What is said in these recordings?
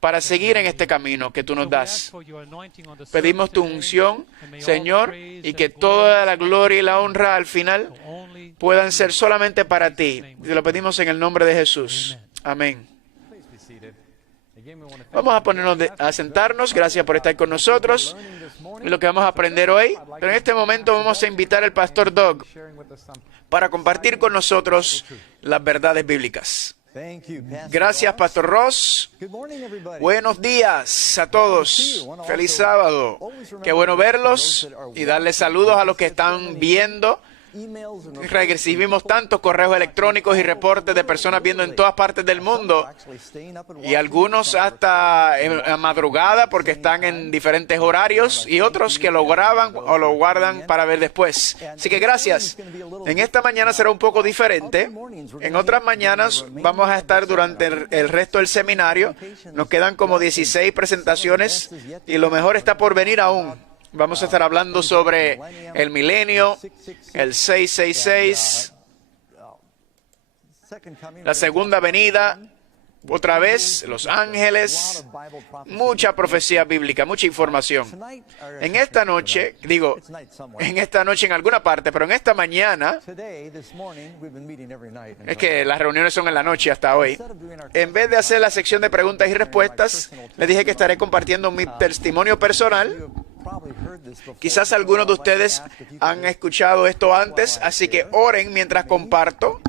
para seguir en este camino que tú nos das. Pedimos tu unción, Señor, y que toda la gloria y la honra al final puedan ser solamente para ti. Te lo pedimos en el nombre de Jesús. Amén. Vamos a ponernos a sentarnos. Gracias por estar con nosotros y lo que vamos a aprender hoy. Pero en este momento vamos a invitar al pastor Doug para compartir con nosotros las verdades bíblicas. Gracias, Pastor Ross. Buenos días a todos. Feliz sábado. Qué bueno verlos y darles saludos a los que están viendo. Recibimos tantos correos electrónicos y reportes de personas viendo en todas partes del mundo, y algunos hasta a madrugada porque están en diferentes horarios, y otros que lo graban o lo guardan para ver después. Así que gracias. En esta mañana será un poco diferente. En otras mañanas vamos a estar durante el resto del seminario. Nos quedan como 16 presentaciones y lo mejor está por venir aún. Vamos a estar hablando sobre el milenio, el 666, la segunda venida, otra vez, los ángeles, mucha profecía bíblica, mucha información. En esta noche, en alguna parte, pero en esta mañana, es que las reuniones son en la noche hasta hoy, en vez de hacer la sección de preguntas y respuestas, les dije que estaré compartiendo mi testimonio personal. Quizás algunos de ustedes han escuchado esto antes, así que oren mientras comparto.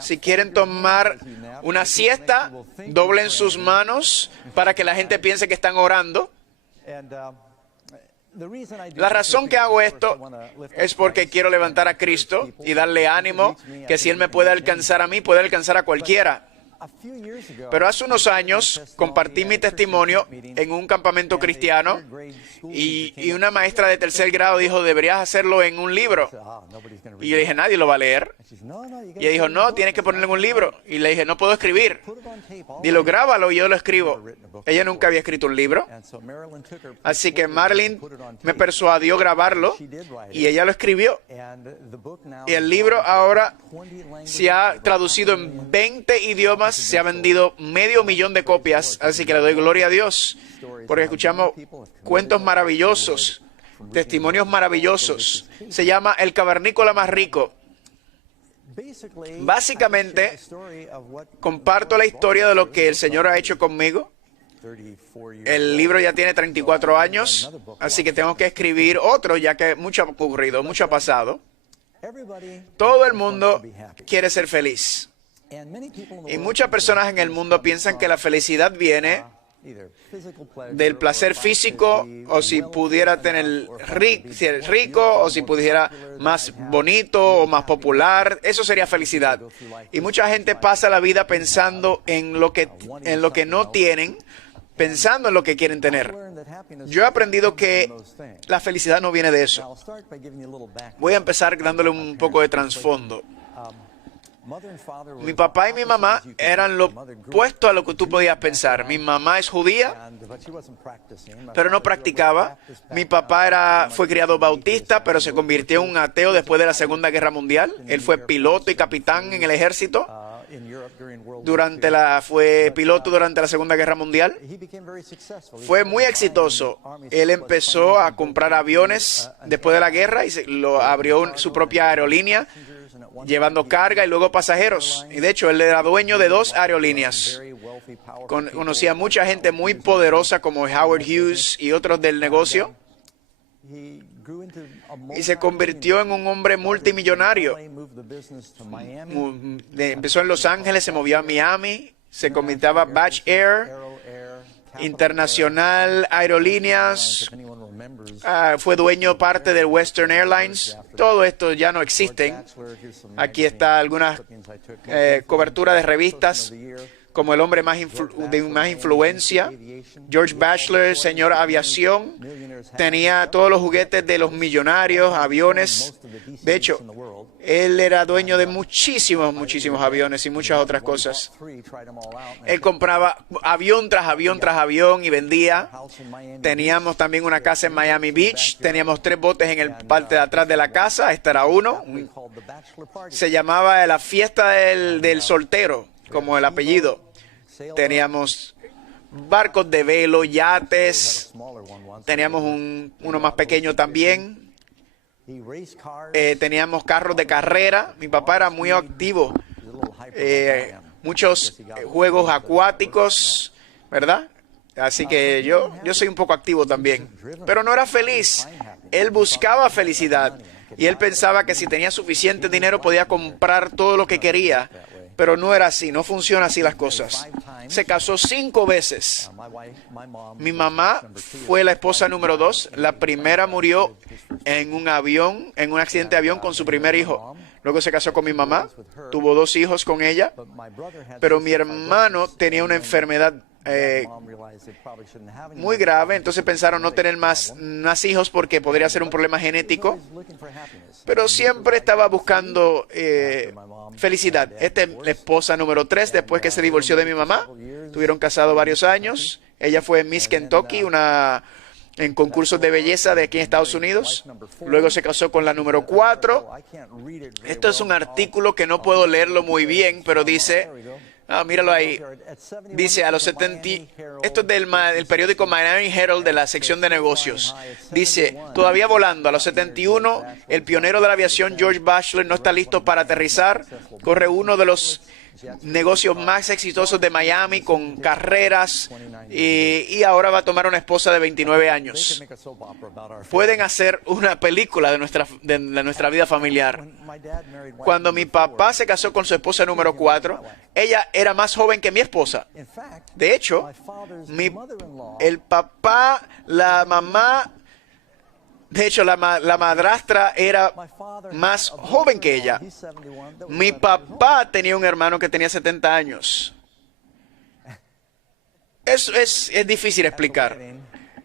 Si quieren tomar una siesta, doblen sus manos para que la gente piense que están orando. La razón que hago esto es porque quiero levantar a Cristo y darle ánimo, que si Él me puede alcanzar a mí, puede alcanzar a cualquiera. Pero hace unos años compartí mi testimonio en un campamento cristiano y una maestra de tercer grado dijo, deberías hacerlo en un libro. Y yo dije, nadie lo va a leer. Y ella dijo, no, tienes que ponerlo en un libro. Y le dije, no puedo escribir. Dilo, grábalo y yo lo escribo. Ella nunca había escrito un libro. Así que Marilyn me persuadió a grabarlo y ella lo escribió. Y el libro ahora se ha traducido en 20 idiomas. Se ha vendido 500,000 de copias, así que le doy gloria a Dios, porque escuchamos cuentos maravillosos, testimonios maravillosos. Se llama El Cavernícola Más Rico. Básicamente, comparto la historia de lo que el Señor ha hecho conmigo. El libro ya tiene 34 años, así que tengo que escribir otro, ya que mucho ha ocurrido, mucho ha pasado. Todo el mundo quiere ser feliz. Y muchas personas en el mundo piensan que la felicidad viene del placer físico, o si pudiera ser rico, o si pudiera más bonito o más popular. Eso sería felicidad. Y mucha gente pasa la vida pensando en lo que no tienen, pensando en lo que quieren tener. Yo he aprendido que la felicidad no viene de eso. Voy a empezar dándole un poco de trasfondo. Mi papá y mi mamá eran lo opuesto a lo que tú podías pensar. Mi mamá es judía, pero no practicaba. Mi papá fue criado bautista, pero se convirtió en un ateo después de la Segunda Guerra Mundial. Él fue piloto y capitán en el ejército. Fue piloto durante la Segunda Guerra Mundial. Fue muy exitoso. Él empezó a comprar aviones después de la guerra y abrió su propia aerolínea, llevando carga y luego pasajeros. Y de hecho, él era dueño de 2 aerolíneas. Conocía a mucha gente muy poderosa como Howard Hughes y otros del negocio. Y se convirtió en un hombre multimillonario. Empezó en Los Ángeles, se movió a Miami, se convirtió a Batch Air, Internacional Aerolíneas, fue dueño parte del Western Airlines. Todo esto ya no existen. Aquí está algunas coberturas de revistas, como el hombre de más influencia. George Batchelor, señor aviación, tenía todos los juguetes de los millonarios, aviones. De hecho, él era dueño de muchísimos aviones y muchas otras cosas. Él compraba avión tras avión tras avión y vendía. Teníamos también una casa en Miami Beach. Teníamos 3 botes en el parte de atrás de la casa. Este era uno. Se llamaba la fiesta del soltero, como el apellido. Teníamos barcos de velo, yates. Teníamos uno más pequeño también. Teníamos carros de carrera. Mi papá era muy activo. Muchos juegos acuáticos, ¿verdad? Así que yo soy un poco activo también. Pero no era feliz. Él buscaba felicidad. Y él pensaba que si tenía suficiente dinero podía comprar todo lo que quería. Pero no era así, no funciona así las cosas. Se casó 5 veces. Mi mamá fue la esposa número 2. La primera murió en un avión, en un accidente de avión con su primer hijo. Luego se casó con mi mamá, tuvo 2 hijos con ella. Pero mi hermano tenía una enfermedad muy grave, entonces pensaron no tener más hijos porque podría ser un problema genético, pero siempre estaba buscando felicidad. Esta es la esposa número 3 después que se divorció de mi mamá. Tuvieron casado varios años. Ella fue Miss Kentucky, en concursos de belleza de aquí en Estados Unidos. Luego se casó con la número 4. Esto es un artículo que no puedo leerlo muy bien, pero dice... míralo ahí. Dice a los 70, esto es del periódico Miami Herald de la sección de negocios. Dice, todavía volando, a los 71, el pionero de la aviación George Batchelor no está listo para aterrizar. Corre uno de los negocios más exitosos de Miami con carreras y ahora va a tomar una esposa de 29 años. Pueden hacer una película de nuestra vida familiar. Cuando mi papá se casó con su esposa número 4, ella era más joven que mi esposa. De hecho, el papá, la mamá, de hecho, la madrastra era más joven que ella. Mi papá tenía un hermano que tenía 70 años. Eso es difícil explicar.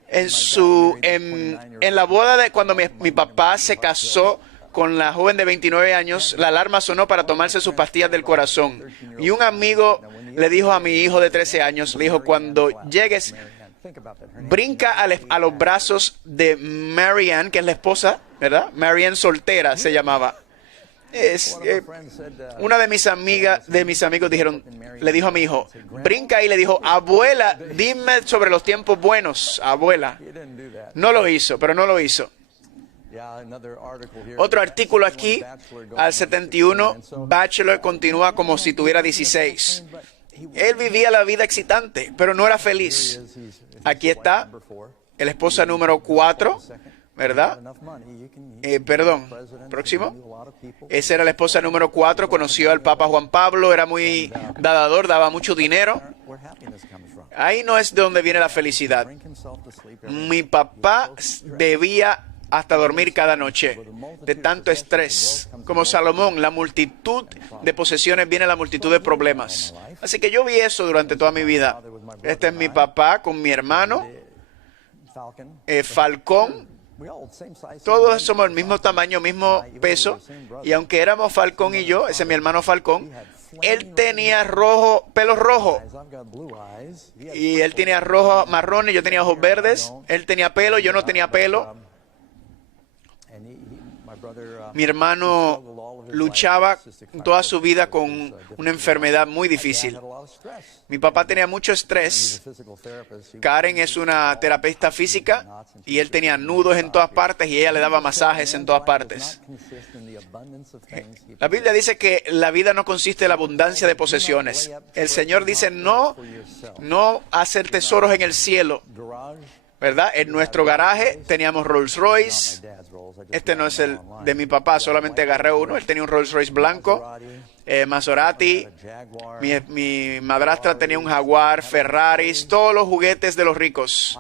En la boda de cuando mi papá se casó con la joven de 29 años, la alarma sonó para tomarse sus pastillas del corazón. Y un amigo le dijo a mi hijo de 13 años, le dijo, cuando llegues... brinca a los brazos de Marianne, que es la esposa, ¿verdad? Marianne soltera se llamaba. Una de mis amigos le dijo a mi hijo, brinca y le dijo, abuela, dime sobre los tiempos buenos, abuela. No lo hizo, pero no lo hizo. Otro artículo aquí, al 71, Batchelor continúa como si tuviera 16. Él vivía la vida excitante, pero no era feliz. Aquí está, la esposa número 4, ¿verdad? Próximo. Esa era la esposa número 4, conoció al Papa Juan Pablo, era muy dador, daba mucho dinero. Ahí no es de donde viene la felicidad. Mi papá bebía hasta dormir cada noche, de tanto estrés. Como Salomón, la multitud de posesiones viene la multitud de problemas. Así que yo vi eso durante toda mi vida. Este es mi papá con mi hermano, Falcón. Todos somos el mismo tamaño, mismo peso. Y aunque éramos Falcón y yo, ese es mi hermano Falcón, él tenía pelo rojo. Y él tenía rojos marrones, yo tenía ojos verdes. Él tenía pelo, yo no tenía pelo. Mi hermano luchaba toda su vida con una enfermedad muy difícil. Mi papá tenía mucho estrés. Karen es una terapeuta física y él tenía nudos en todas partes y ella le daba masajes en todas partes. La Biblia dice que la vida no consiste en la abundancia de posesiones. El Señor dice no hacer tesoros en el cielo, ¿verdad? En nuestro garaje teníamos Rolls Royce. Este no es el de mi papá, solamente agarré uno. Él tenía un Rolls Royce blanco, Maserati. Mi madrastra tenía un Jaguar, Ferraris, todos los juguetes de los ricos.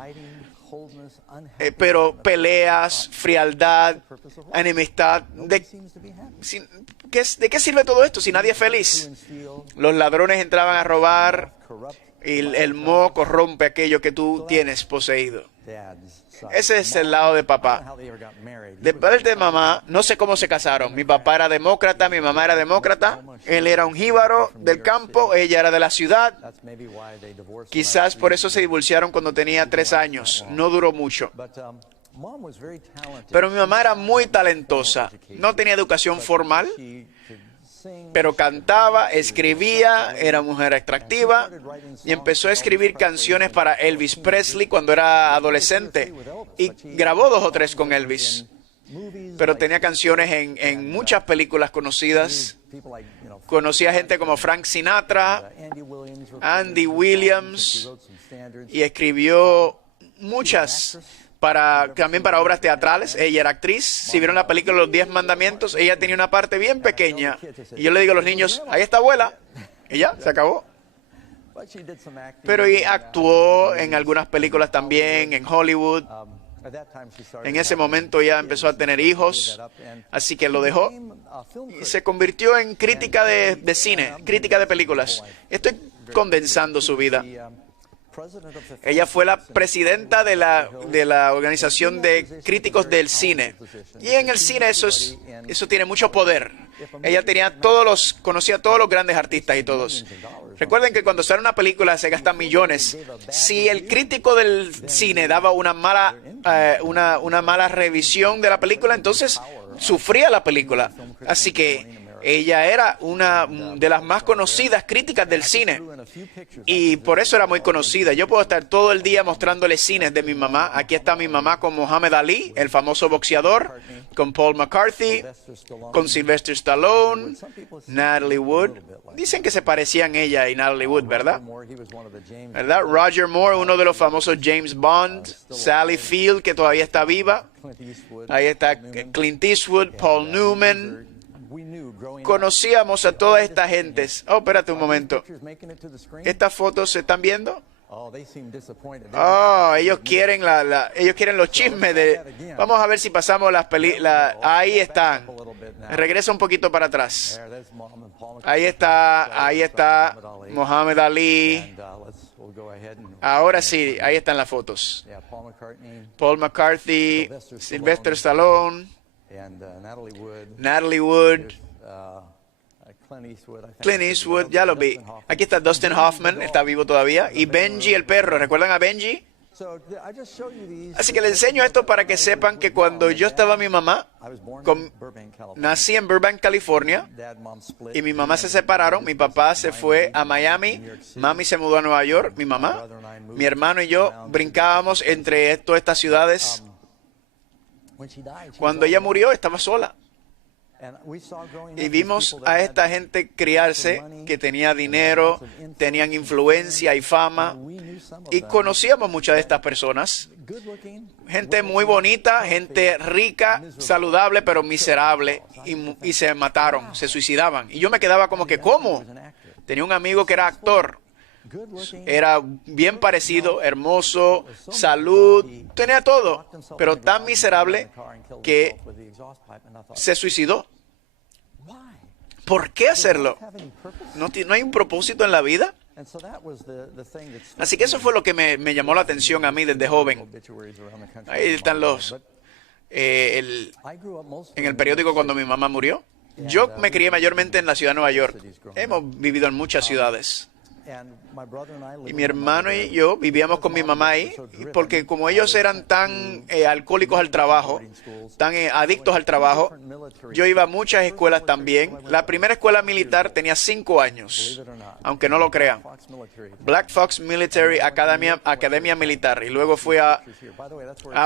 Pero peleas, frialdad, enemistad. ¿De qué sirve todo esto si nadie es feliz? Los ladrones entraban a robar y el moho corrompe aquello que tú tienes poseído. Ese es el lado de papá. De parte de mamá, no sé cómo se casaron. Mi papá era demócrata, mi mamá era demócrata. Él era un jíbaro del campo, ella era de la ciudad. Quizás por eso se divorciaron cuando tenía 3 años. No duró mucho. Pero mi mamá era muy talentosa. No tenía educación formal, pero cantaba, escribía, era mujer atractiva y empezó a escribir canciones para Elvis Presley cuando era adolescente y grabó 2 o 3 con Elvis. Pero tenía canciones en muchas películas conocidas. Conocía gente como Frank Sinatra, Andy Williams, y escribió muchas también para obras teatrales. Ella era actriz. Si vieron la película Los 10 Mandamientos, ella tenía una parte bien pequeña. Y yo le digo a los niños, ahí está abuela. Y ya, se acabó. Pero ella actuó en algunas películas también, en Hollywood. En ese momento ya empezó a tener hijos, así que lo dejó y se convirtió en crítica de cine, crítica de películas. Estoy condensando su vida. Ella fue la presidenta de la organización de críticos del cine. Y en el cine eso tiene mucho poder. Ella conocía a todos los grandes artistas y todos. Recuerden que cuando sale una película se gastan millones. Si el crítico del cine daba una mala revisión de la película, entonces sufría la película. Así que ella era una de las más conocidas críticas del cine y por eso era muy conocida. Yo puedo estar todo el día mostrándole cines de mi mamá. Aquí está mi mamá con Muhammad Ali, el famoso boxeador, con Paul McCarthy, con Sylvester Stallone, Natalie Wood. Dicen que se parecían ella y Natalie Wood, ¿verdad? ¿Verdad? Roger Moore, uno de los famosos James Bond, Sally Field, que todavía está viva. Ahí está Clint Eastwood, Paul Newman. Conocíamos a todas estas gentes. Oh, espérate un momento. ¿Estas fotos se están viendo? Oh, ellos quieren los chismes de... Vamos a ver si pasamos las películas. Ahí están. Regresa un poquito para atrás. Ahí está Muhammad Ali. Ahora sí, ahí están las fotos. Paul McCarthy, Sylvester Stallone, Natalie Wood, Clint Eastwood, ya lo vi. Aquí está Dustin Hoffman, está vivo todavía. Y Benji el perro, ¿recuerdan a Benji? Así que les enseño esto para que sepan que cuando yo estaba mi mamá, nací en Burbank, California, y mi mamá se separaron. Mi papá se fue a Miami, mami se mudó a Nueva York, mi mamá, mi hermano y yo brincábamos entre todas estas ciudades. Cuando ella murió, estaba sola. Y vimos a esta gente criarse, que tenía dinero, tenían influencia y fama, y conocíamos muchas de estas personas. Gente muy bonita, gente rica, saludable, pero miserable, y se mataron, se suicidaban. Y yo me quedaba como que, ¿cómo? Tenía un amigo que era actor. Era bien parecido, hermoso, salud, tenía todo, pero tan miserable que se suicidó. ¿Por qué hacerlo? ¿No hay un propósito en la vida? Así que eso fue lo que me llamó la atención a mí desde joven. Ahí están en el periódico cuando mi mamá murió. Yo me crié mayormente en la ciudad de Nueva York. Hemos vivido en muchas ciudades. Y mi hermano y yo vivíamos con mi mamá ahí, porque como ellos eran tan alcohólicos al trabajo, tan adictos al trabajo, yo iba a muchas escuelas también. La primera escuela militar tenía 5 años, aunque no lo crean. Black Fox Military Academia Militar. Y luego fui a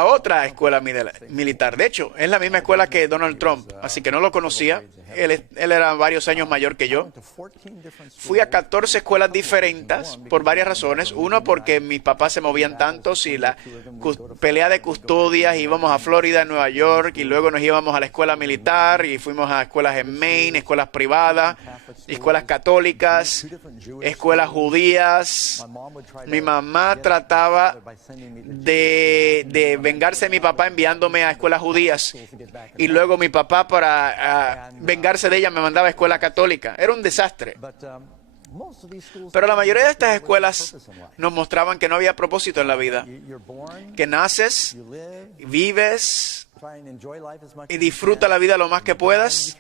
otra escuela militar. De hecho, es la misma escuela que Donald Trump, así que no lo conocía. Él era varios años mayor que yo. Fui a 14 escuelas diferentes por varias razones. Uno, porque mis papás se movían tanto, y la pelea de custodias, íbamos a Florida, Nueva York, y luego nos íbamos a la escuela militar, y fuimos a escuelas en Maine, escuelas privadas, escuelas católicas, escuelas judías. Mi mamá trataba de vengarse de mi papá enviándome a escuelas judías, y luego mi papá, para vengarse de ella, me mandaba a escuela católica. Era un desastre. Pero la mayoría de estas escuelas nos mostraban que no había propósito en la vida, que naces, vives y disfruta la vida lo más que puedas,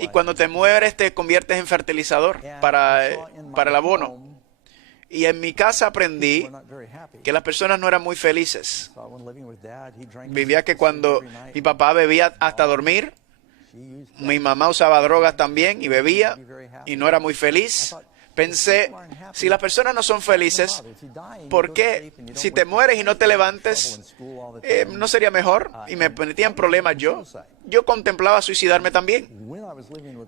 y cuando te mueres te conviertes en fertilizador para el abono. Y en mi casa aprendí que las personas no eran muy felices. Vivía que cuando mi papá bebía hasta dormir, Mi mamá usaba drogas también y bebía y no era muy feliz. Pensé, si las personas no son felices, ¿por qué? Si te mueres y no te levantes, ¿no sería mejor? Y me metía en problemas yo. Yo contemplaba suicidarme también.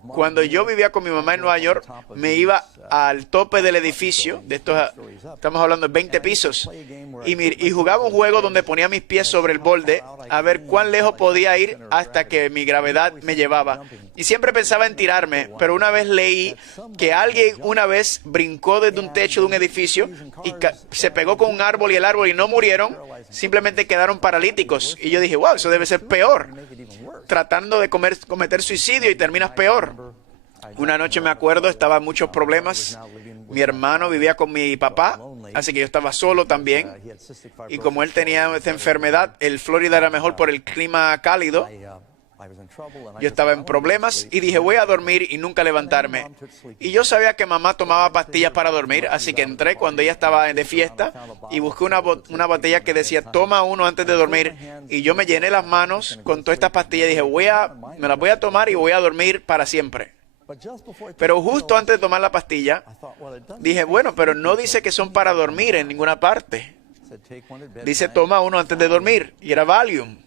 Cuando yo vivía con mi mamá en Nueva York, me iba al tope del edificio, de estos, estamos hablando de 20 pisos, y jugaba un juego donde ponía mis pies sobre el borde a ver cuán lejos podía ir hasta que mi gravedad me llevaba. Y siempre pensaba en tirarme, pero una vez leí que alguien una vez brincó desde un techo de un edificio y se pegó con un árbol y el árbol y no murieron, simplemente quedaron paralíticos. Y yo dije, wow, eso debe ser peor. Tratando de cometer suicidio y terminas peor. Una noche me acuerdo, estaba en muchos problemas. Mi hermano vivía con mi papá, así que yo estaba solo también. Y como él tenía esta enfermedad, el Florida era mejor por el clima cálido. Yo estaba en problemas y dije, voy a dormir y nunca levantarme. Y yo sabía que mamá tomaba pastillas para dormir, así que entré cuando ella estaba de fiesta y busqué una botella que decía, toma uno antes de dormir. Y yo me llené las manos con todas estas pastillas y dije, me las voy a tomar y voy a dormir para siempre. Pero justo antes de tomar la pastilla, dije, bueno, pero no dice que son para dormir en ninguna parte. Dice, toma uno antes de dormir. Y era Valium.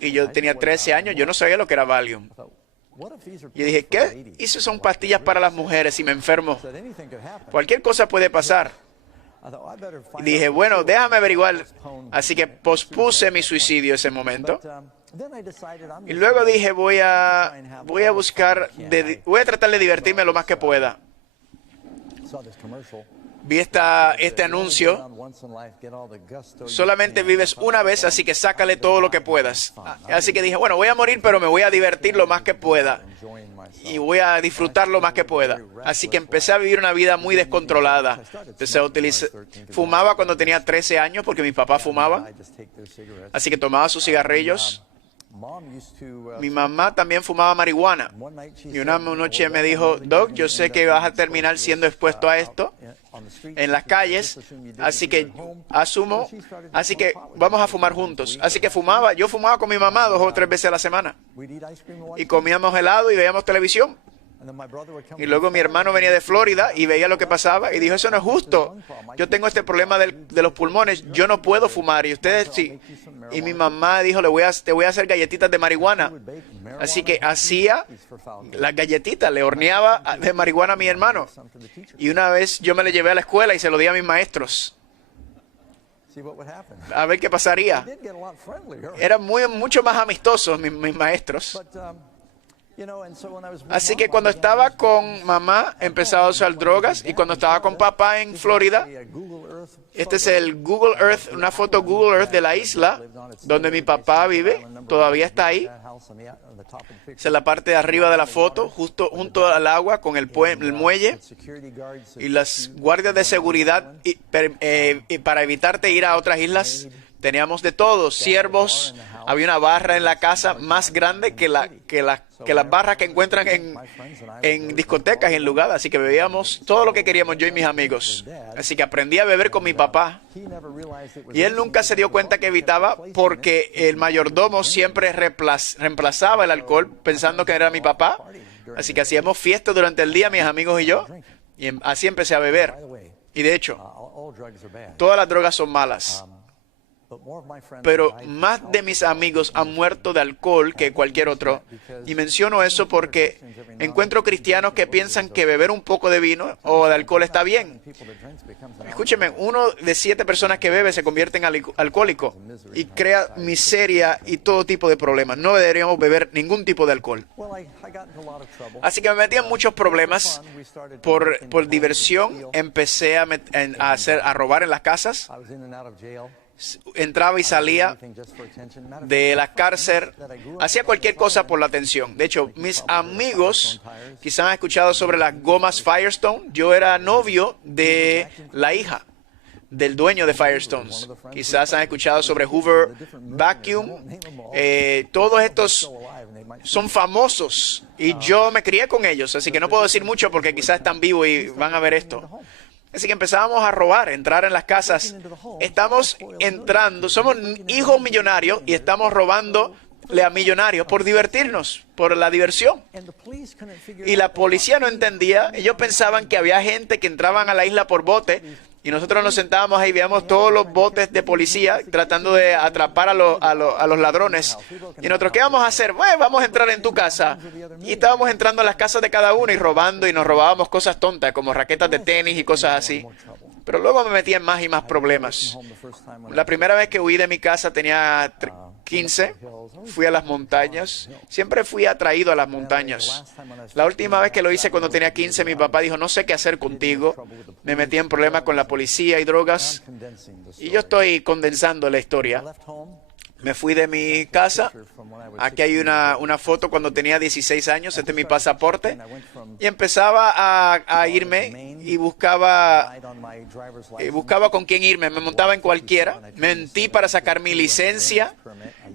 Y yo tenía 13 años, yo no sabía lo que era Valium. Y dije, ¿qué? ¿Y si son pastillas para las mujeres y me enfermo? Cualquier cosa puede pasar. Y dije, bueno, déjame averiguar. Así que pospuse mi suicidio ese momento. Y luego dije, voy a tratar de divertirme lo más que pueda. Vi este anuncio, solamente vives una vez, así que sácale todo lo que puedas. Así que dije, bueno, voy a morir, pero me voy a divertir lo más que pueda. Y voy a disfrutar lo más que pueda. Así que empecé a vivir una vida muy descontrolada. Empecé a fumaba cuando tenía 13 años, porque mi papá fumaba. Así que tomaba sus cigarrillos. Mi mamá también fumaba marihuana. Y una noche me dijo, Doc, yo sé que vas a terminar siendo expuesto a esto en las calles, así que vamos a fumar juntos. Así que yo fumaba con mi mamá 2 o 3 veces a la semana. Y comíamos helado y veíamos televisión. Y luego mi hermano venía de Florida y veía lo que pasaba y dijo, eso no es justo. Yo tengo este problema de los pulmones, yo no puedo fumar y ustedes sí. Y mi mamá dijo, te voy a hacer galletitas de marihuana. Así que hacía las galletitas, le horneaba de marihuana a mi hermano. Y una vez yo me le llevé a la escuela y se lo di a mis maestros. A ver qué pasaría. Eran mucho más amistosos mis maestros. Así que cuando estaba con mamá empezaba a usar drogas y cuando estaba con papá en Florida, este es el Google Earth, una foto Google Earth de la isla donde mi papá vive, todavía está ahí. Esa es la parte de arriba de la foto, justo junto al agua con el muelle y las guardias de seguridad para evitarte ir a otras islas. Teníamos de todo, ciervos, había una barra en la casa más grande que las barras que encuentran en discotecas y en lugares. Así que bebíamos todo lo que queríamos yo y mis amigos. Así que aprendí a beber con mi papá. Y él nunca se dio cuenta que evitaba porque el mayordomo siempre reemplazaba el alcohol pensando que era mi papá. Así que hacíamos fiestas durante el día, mis amigos y yo. Y así empecé a beber. Y de hecho, todas las drogas son malas. Pero más de mis amigos han muerto de alcohol que cualquier otro. Y menciono eso porque encuentro cristianos que piensan que beber un poco de vino o de alcohol está bien. Escúcheme, 1 de 7 personas que bebe se convierte en alcohólico y crea miseria y todo tipo de problemas. No deberíamos beber ningún tipo de alcohol. Así que me metí en muchos problemas por diversión. Empecé a robar en las casas. Entraba y salía de la cárcel, hacía cualquier cosa por la atención. De hecho, mis amigos quizás han escuchado sobre las gomas Firestone. Yo era novio de la hija del dueño de Firestones. Quizás han escuchado sobre Hoover Vacuum. Todos estos son famosos y yo me crié con ellos, así que no puedo decir mucho porque quizás están vivos y van a ver esto. Así que empezábamos a robar, entrar en las casas. Estamos entrando, somos hijos millonarios y estamos robando a millonarios por divertirnos, por la diversión. Y la policía no entendía. Ellos pensaban que había gente que entraban a la isla por bote y nosotros nos sentábamos ahí y veíamos todos los botes de policía tratando de atrapar a los ladrones. Y nosotros, ¿qué vamos a hacer? Bueno, vamos a entrar en tu casa. Y estábamos entrando a las casas de cada uno y robando, y nos robábamos cosas tontas como raquetas de tenis y cosas así. Pero luego me metí en más y más problemas. La primera vez que huí de mi casa tenía 15, fui a las montañas. Siempre fui atraído a las montañas. La última vez que lo hice cuando tenía 15, mi papá dijo, no sé qué hacer contigo. Me metí en problemas con la policía y drogas. Y yo estoy condensando la historia. Me fui de mi casa. Aquí hay una foto cuando tenía 16 años. Este es mi pasaporte. Y empezaba a irme y buscaba con quién irme. Me montaba en cualquiera. Mentí para sacar mi licencia.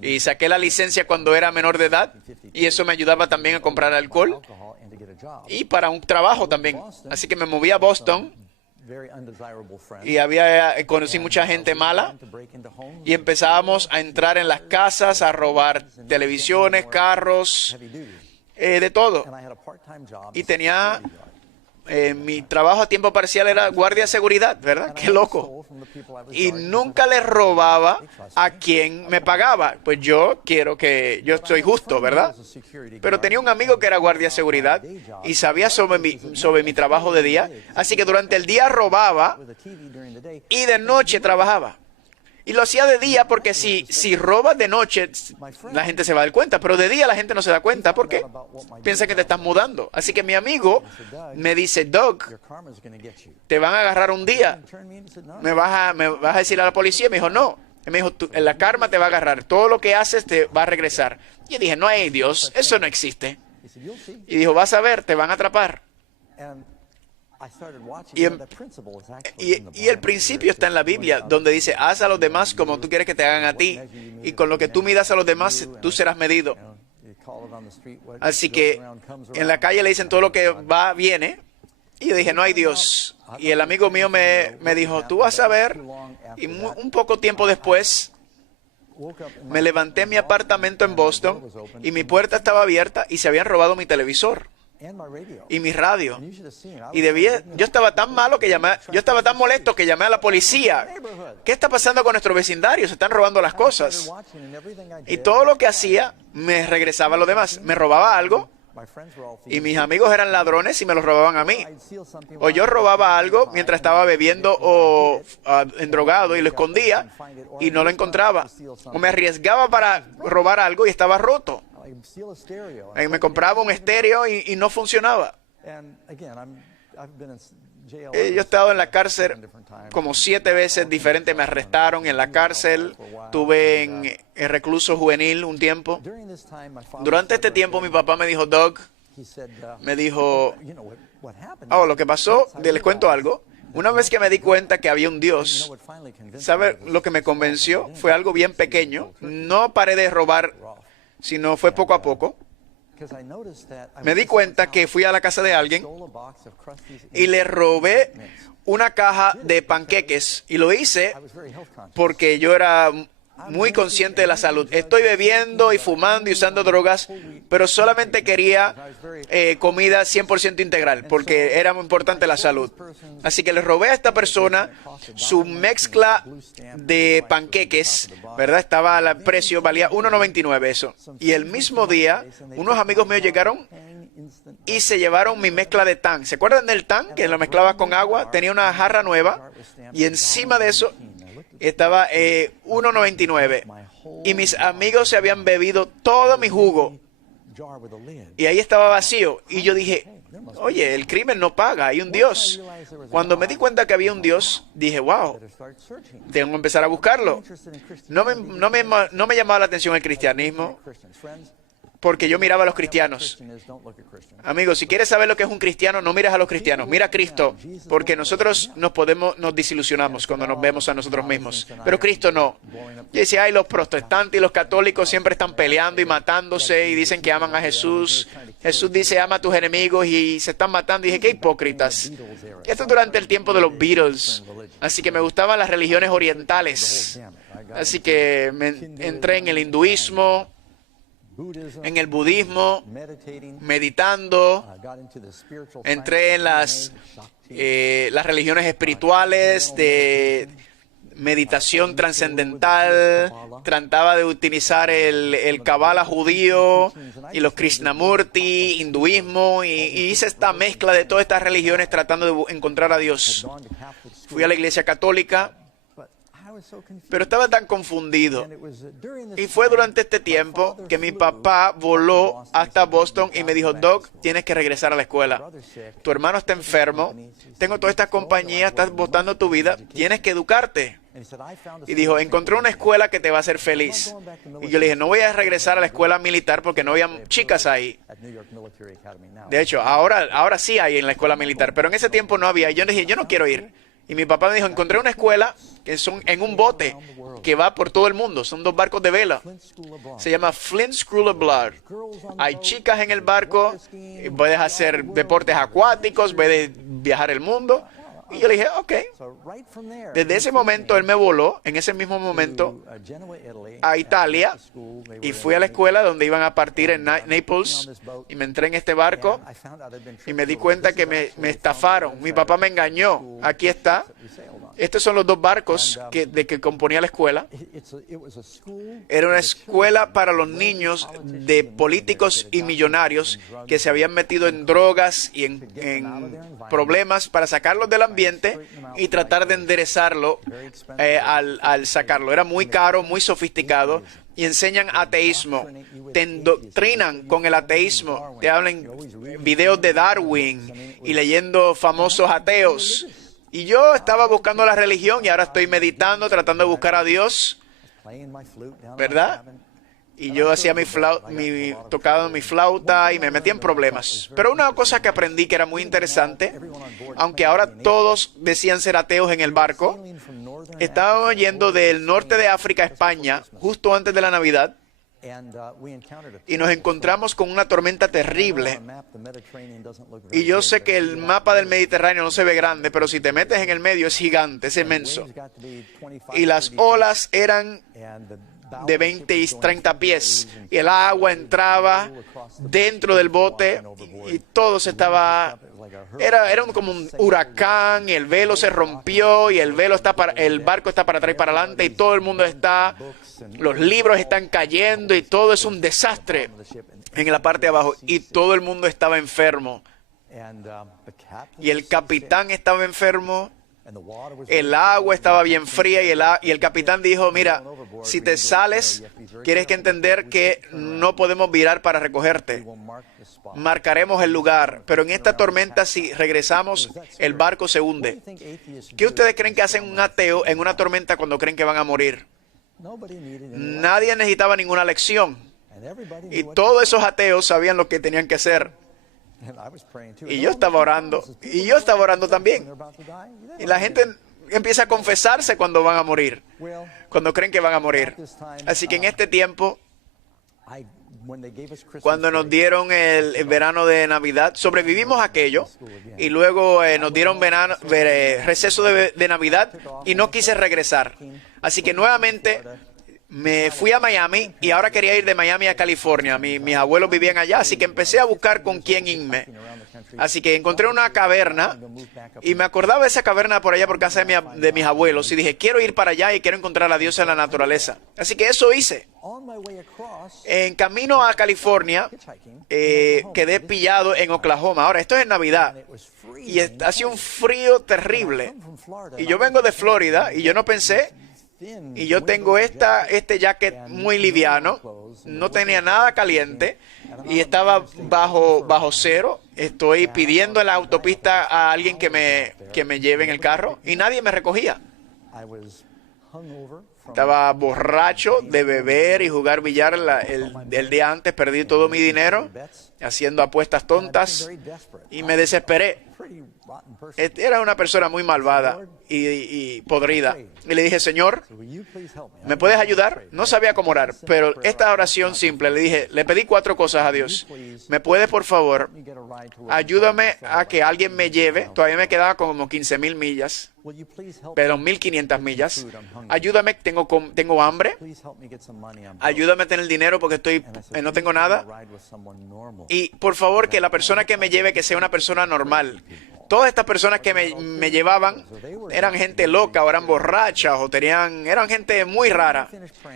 Y saqué la licencia cuando era menor de edad. Y eso me ayudaba también a comprar alcohol. Y para un trabajo también. Así que me moví a Boston. Y conocí mucha gente mala y empezábamos a entrar en las casas, a robar televisiones, carros, de todo. Y tenía mi trabajo a tiempo parcial era guardia de seguridad, ¿verdad? Qué loco. Y nunca le robaba a quien me pagaba. Pues yo soy justo, ¿verdad? Pero tenía un amigo que era guardia de seguridad y sabía sobre mi trabajo de día. Así que durante el día robaba y de noche trabajaba. Y lo hacía de día porque si robas de noche, la gente se va a dar cuenta. Pero de día la gente no se da cuenta porque piensa que te estás mudando. Así que mi amigo me dice, Doug, te van a agarrar un día. ¿Me vas a decir a la policía? Me dijo, no. Me dijo, la karma te va a agarrar. Todo lo que haces te va a regresar. Y yo dije, no hay Dios. Eso no existe. Y dijo, vas a ver, te van a atrapar. Y el principio está en la Biblia, donde dice, haz a los demás como tú quieres que te hagan a ti, y con lo que tú midas a los demás, tú serás medido. Así que en la calle le dicen todo lo que va, viene, y yo dije, no hay Dios. Y el amigo mío me dijo, tú vas a ver, y un poco tiempo después, me levanté en mi apartamento en Boston, y mi puerta estaba abierta, y se habían robado mi televisor y mi radio. Y yo estaba tan malo que yo estaba tan molesto que llamé a la policía. ¿Qué está pasando con nuestro vecindario? Se están robando las cosas. Y todo lo que hacía, me regresaba a los demás. Me robaba algo y mis amigos eran ladrones y me lo robaban a mí. O yo robaba algo mientras estaba bebiendo o endrogado y lo escondía y no lo encontraba. O me arriesgaba para robar algo y estaba roto. Me compraba un estéreo y no funcionaba. Yo he estado en la cárcel como 7 veces diferentes. Me arrestaron en la cárcel. Estuve en recluso juvenil un tiempo. Durante este tiempo mi papá me dijo, Doug, me dijo, lo que pasó, les cuento algo. Una vez que me di cuenta que había un Dios, ¿sabe lo que me convenció? Fue algo bien pequeño. No paré de robar, sino fue poco a poco. Me di cuenta que fui a la casa de alguien y le robé una caja de panqueques. Y lo hice porque yo era muy consciente de la salud. Estoy bebiendo y fumando y usando drogas, pero solamente quería comida 100% integral, porque era muy importante la salud. Así que le robé a esta persona su mezcla de panqueques, ¿verdad? Estaba al precio, valía $1.99 eso. Y el mismo día, unos amigos míos llegaron y se llevaron mi mezcla de tan. ¿Se acuerdan del tan? Que lo mezclaba con agua. Tenía una jarra nueva y encima de eso estaba $1.99 y mis amigos se habían bebido todo mi jugo y ahí estaba vacío. Y yo dije, oye, el crimen no paga, hay un Dios. Cuando me di cuenta que había un Dios, dije, wow, tengo que empezar a buscarlo. No me llamaba la atención el cristianismo, porque yo miraba a los cristianos. Amigos, si quieres saber lo que es un cristiano, no mires a los cristianos, mira a Cristo, porque nosotros nos desilusionamos cuando nos vemos a nosotros mismos, pero Cristo no. Y decía, los protestantes y los católicos siempre están peleando y matándose y dicen que aman a Jesús. Jesús dice, ama a tus enemigos y se están matando. Y dije, qué hipócritas. Esto es durante el tiempo de los Beatles, así que me gustaban las religiones orientales. Así que entré en el hinduismo. en el budismo, meditando. Entré en las religiones espirituales de meditación trascendental. Trataba de utilizar el Kabbalah judío y los Krishnamurti, hinduismo, y hice esta mezcla de todas estas religiones tratando de encontrar a Dios. Fui a la iglesia católica, pero estaba tan confundido. Y fue durante este tiempo que mi papá voló hasta Boston y me dijo: Doc, tienes que regresar a la escuela. Tu hermano está enfermo, tengo toda esta compañía, estás botando tu vida, tienes que educarte. Y dijo: encontré una escuela que te va a hacer feliz. Y yo le dije: no voy a regresar a la escuela militar porque no había chicas ahí. De hecho, ahora sí hay en la escuela militar, pero en ese tiempo no había. Y yo le dije: yo no quiero ir. Y mi papá me dijo: encontré una escuela que son en un bote que va por todo el mundo. Son 2 barcos de vela. Se llama Flint School of Blood. Hay chicas en el barco, puedes hacer deportes acuáticos, puedes viajar el mundo. Y yo le dije: ok. Desde ese momento él me voló, en ese mismo momento, a Italia, y fui a la escuela donde iban a partir en Naples, y me entré en este barco y me di cuenta que me estafaron. Mi papá me engañó. Aquí está. Estos son los 2 barcos de que componía la escuela. Era una escuela para los niños de políticos y millonarios que se habían metido en drogas y en problemas, para sacarlos del ambiente y tratar de enderezarlo al sacarlo. Era muy caro, muy sofisticado, y enseñan ateísmo. Te endoctrinan con el ateísmo. Te hablan videos de Darwin y leyendo famosos ateos. Y yo estaba buscando la religión y ahora estoy meditando, tratando de buscar a Dios, ¿verdad? Y yo hacía tocaba mi flauta y me metía en problemas. Pero una cosa que aprendí que era muy interesante, aunque ahora todos decían ser ateos en el barco, estábamos yendo del norte de África a España justo antes de la Navidad. Y nos encontramos con una tormenta terrible. Y yo sé que el mapa del Mediterráneo no se ve grande, pero si te metes en el medio es gigante, es inmenso. Y las olas eran de 20 y 30 pies. Y el agua entraba dentro del bote y todo se estaba... Era como un huracán, y el velo se rompió, y el barco está para atrás y para adelante, y todo el mundo está... Los libros están cayendo y todo es un desastre en la parte de abajo. Y todo el mundo estaba enfermo. Y el capitán estaba enfermo. El agua estaba bien fría y el capitán dijo: mira, si te sales, tienes que entender que no podemos virar para recogerte. Marcaremos el lugar, pero en esta tormenta, si regresamos, el barco se hunde. ¿Qué ustedes creen que hacen un ateo en una tormenta cuando creen que van a morir? Nadie necesitaba ninguna lección. Y todos esos ateos sabían lo que tenían que hacer. Y yo estaba orando. Y yo estaba orando también. Y la gente empieza a confesarse cuando van a morir. Cuando creen que van a morir. Así que en este tiempo, cuando nos dieron el verano de Navidad, sobrevivimos aquello. Y luego nos dieron receso de Navidad y no quise regresar. Así que nuevamente me fui a Miami y ahora quería ir de Miami a California. Mis abuelos vivían allá, así que empecé a buscar con quién irme. Así que encontré una caverna y me acordaba de esa caverna por allá por casa de mis abuelos y dije: quiero ir para allá y quiero encontrar a Dios en la naturaleza. Así que eso hice. En camino a California, quedé pillado en Oklahoma. Ahora, esto es en Navidad y hacía un frío terrible. Y yo vengo de Florida y yo no pensé... Y yo tengo este jacket muy liviano, no tenía nada caliente y estaba bajo cero. Estoy pidiendo en la autopista a alguien que me lleve en el carro y nadie me recogía. Estaba borracho de beber y jugar billar el día antes. Perdí todo mi dinero haciendo apuestas tontas y me desesperé. Era una persona muy malvada y podrida. Y le dije: Señor, ¿me puedes ayudar? No sabía cómo orar, pero esta oración simple, le pedí 4 cosas a Dios. ¿Me puedes, por favor, ayúdame a que alguien me lleve? Todavía me quedaba como 15,000 millas, pero 1,500 millas. Ayúdame, tengo hambre, ayúdame a tener dinero porque no tengo nada. Y por favor, que la persona que me lleve que sea una persona normal. Todas estas personas que me llevaban eran gente loca o eran borrachas o eran gente muy rara.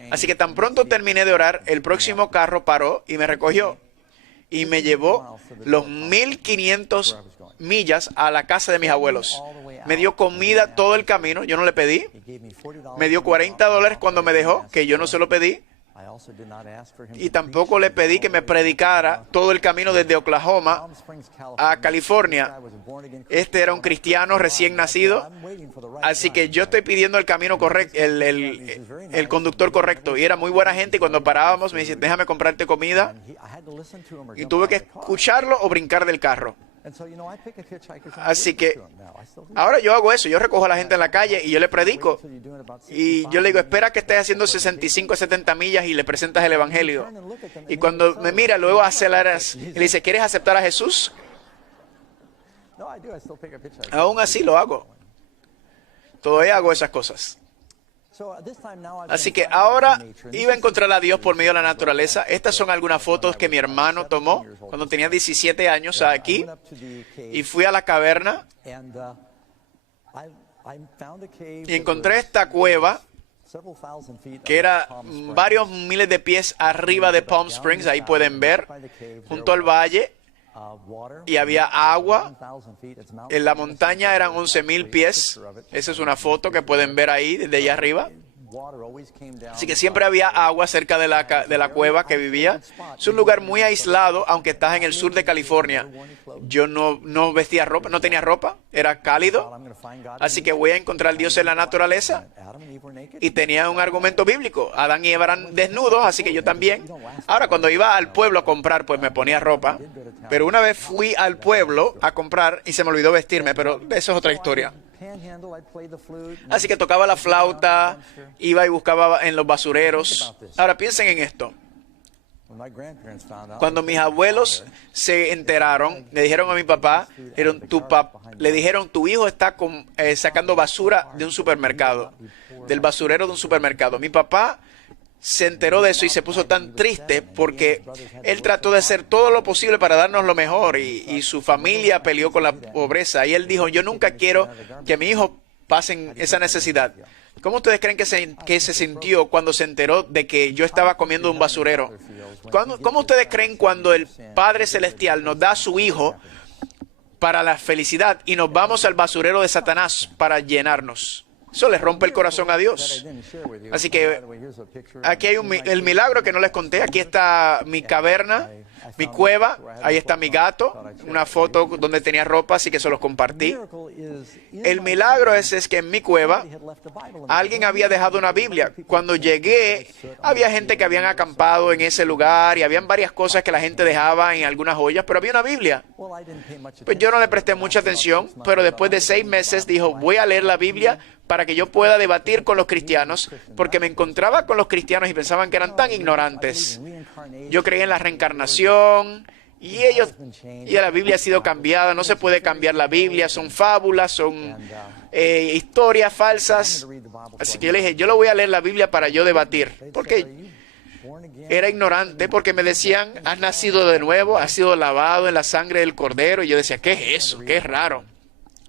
Así que tan pronto terminé de orar, el próximo carro paró y me recogió. Y me llevó los 1500 millas a la casa de mis abuelos. Me dio comida todo el camino, yo no le pedí. Me dio $40 cuando me dejó, que yo no se lo pedí. Y tampoco le pedí que me predicara todo el camino desde Oklahoma a California. Este era un cristiano recién nacido, así que yo estoy pidiendo el camino correcto, el conductor correcto. Y era muy buena gente y cuando parábamos me dice, déjame comprarte comida. Y tuve que escucharlo o brincar del carro. Así que ahora yo hago eso, yo recojo a la gente en la calle y yo le predico. Y yo le digo, espera que estés haciendo 65 o 70 millas y le presentas el evangelio. Y cuando me mira, luego aceleras y le dice, ¿quieres aceptar a Jesús? Aún así lo hago. Todavía hago esas cosas. Así que ahora iba a encontrar a Dios por medio de la naturaleza. Estas son algunas fotos que mi hermano tomó cuando tenía 17 años aquí. Y fui a la caverna y encontré esta cueva que era varios miles de pies arriba de Palm Springs. Ahí pueden ver, junto al valle. Y había agua. En la montaña eran 11,000 pies. Esa es una foto que pueden ver ahí, desde allá arriba. Así que siempre había agua cerca de la cueva que vivía. Es un lugar muy aislado, aunque estás en el sur de California. Yo no vestía ropa, no tenía ropa, era cálido. Así que voy a encontrar a Dios en la naturaleza. Y tenía un argumento bíblico. Adán y Eva eran desnudos, así que yo también. Ahora, cuando iba al pueblo a comprar, pues me ponía ropa. Pero una vez fui al pueblo a comprar y se me olvidó vestirme, pero eso es otra historia. Así que tocaba la flauta, iba y buscaba en los basureros. Ahora piensen en esto. Cuando mis abuelos se enteraron, le dijeron a mi papá, le dijeron, tu hijo está sacando basura de un supermercado, del basurero de un supermercado. Mi papá se enteró de eso y se puso tan triste porque él trató de hacer todo lo posible para darnos lo mejor y su familia peleó con la pobreza. Y él dijo, yo nunca quiero que mi hijo pase esa necesidad. ¿Cómo ustedes creen que se sintió cuando se enteró de que yo estaba comiendo un basurero? ¿Cómo ustedes creen cuando el Padre Celestial nos da a su Hijo para la felicidad y nos vamos al basurero de Satanás para llenarnos? Eso les rompe el corazón a Dios. Así que aquí hay el milagro que no les conté. Aquí está mi caverna, mi cueva. Ahí está mi gato. Una foto donde tenía ropa, así que se los compartí. El milagro es que en mi cueva alguien había dejado una Biblia. Cuando llegué, había gente que habían acampado en ese lugar y habían varias cosas que la gente dejaba en algunas joyas, pero había una Biblia. Pues yo no le presté mucha atención, pero después de 6 meses dijo, voy a leer la Biblia para que yo pueda debatir con los cristianos, porque me encontraba con los cristianos y pensaban que eran tan ignorantes. Yo creía en la reencarnación y la Biblia ha sido cambiada. No se puede cambiar la Biblia, son fábulas, son historias falsas. Así que yo le dije, yo lo voy a leer la Biblia para yo debatir, porque era ignorante, porque me decían, has nacido de nuevo, has sido lavado en la sangre del Cordero, y yo decía, ¿qué es eso? ¿Qué es raro?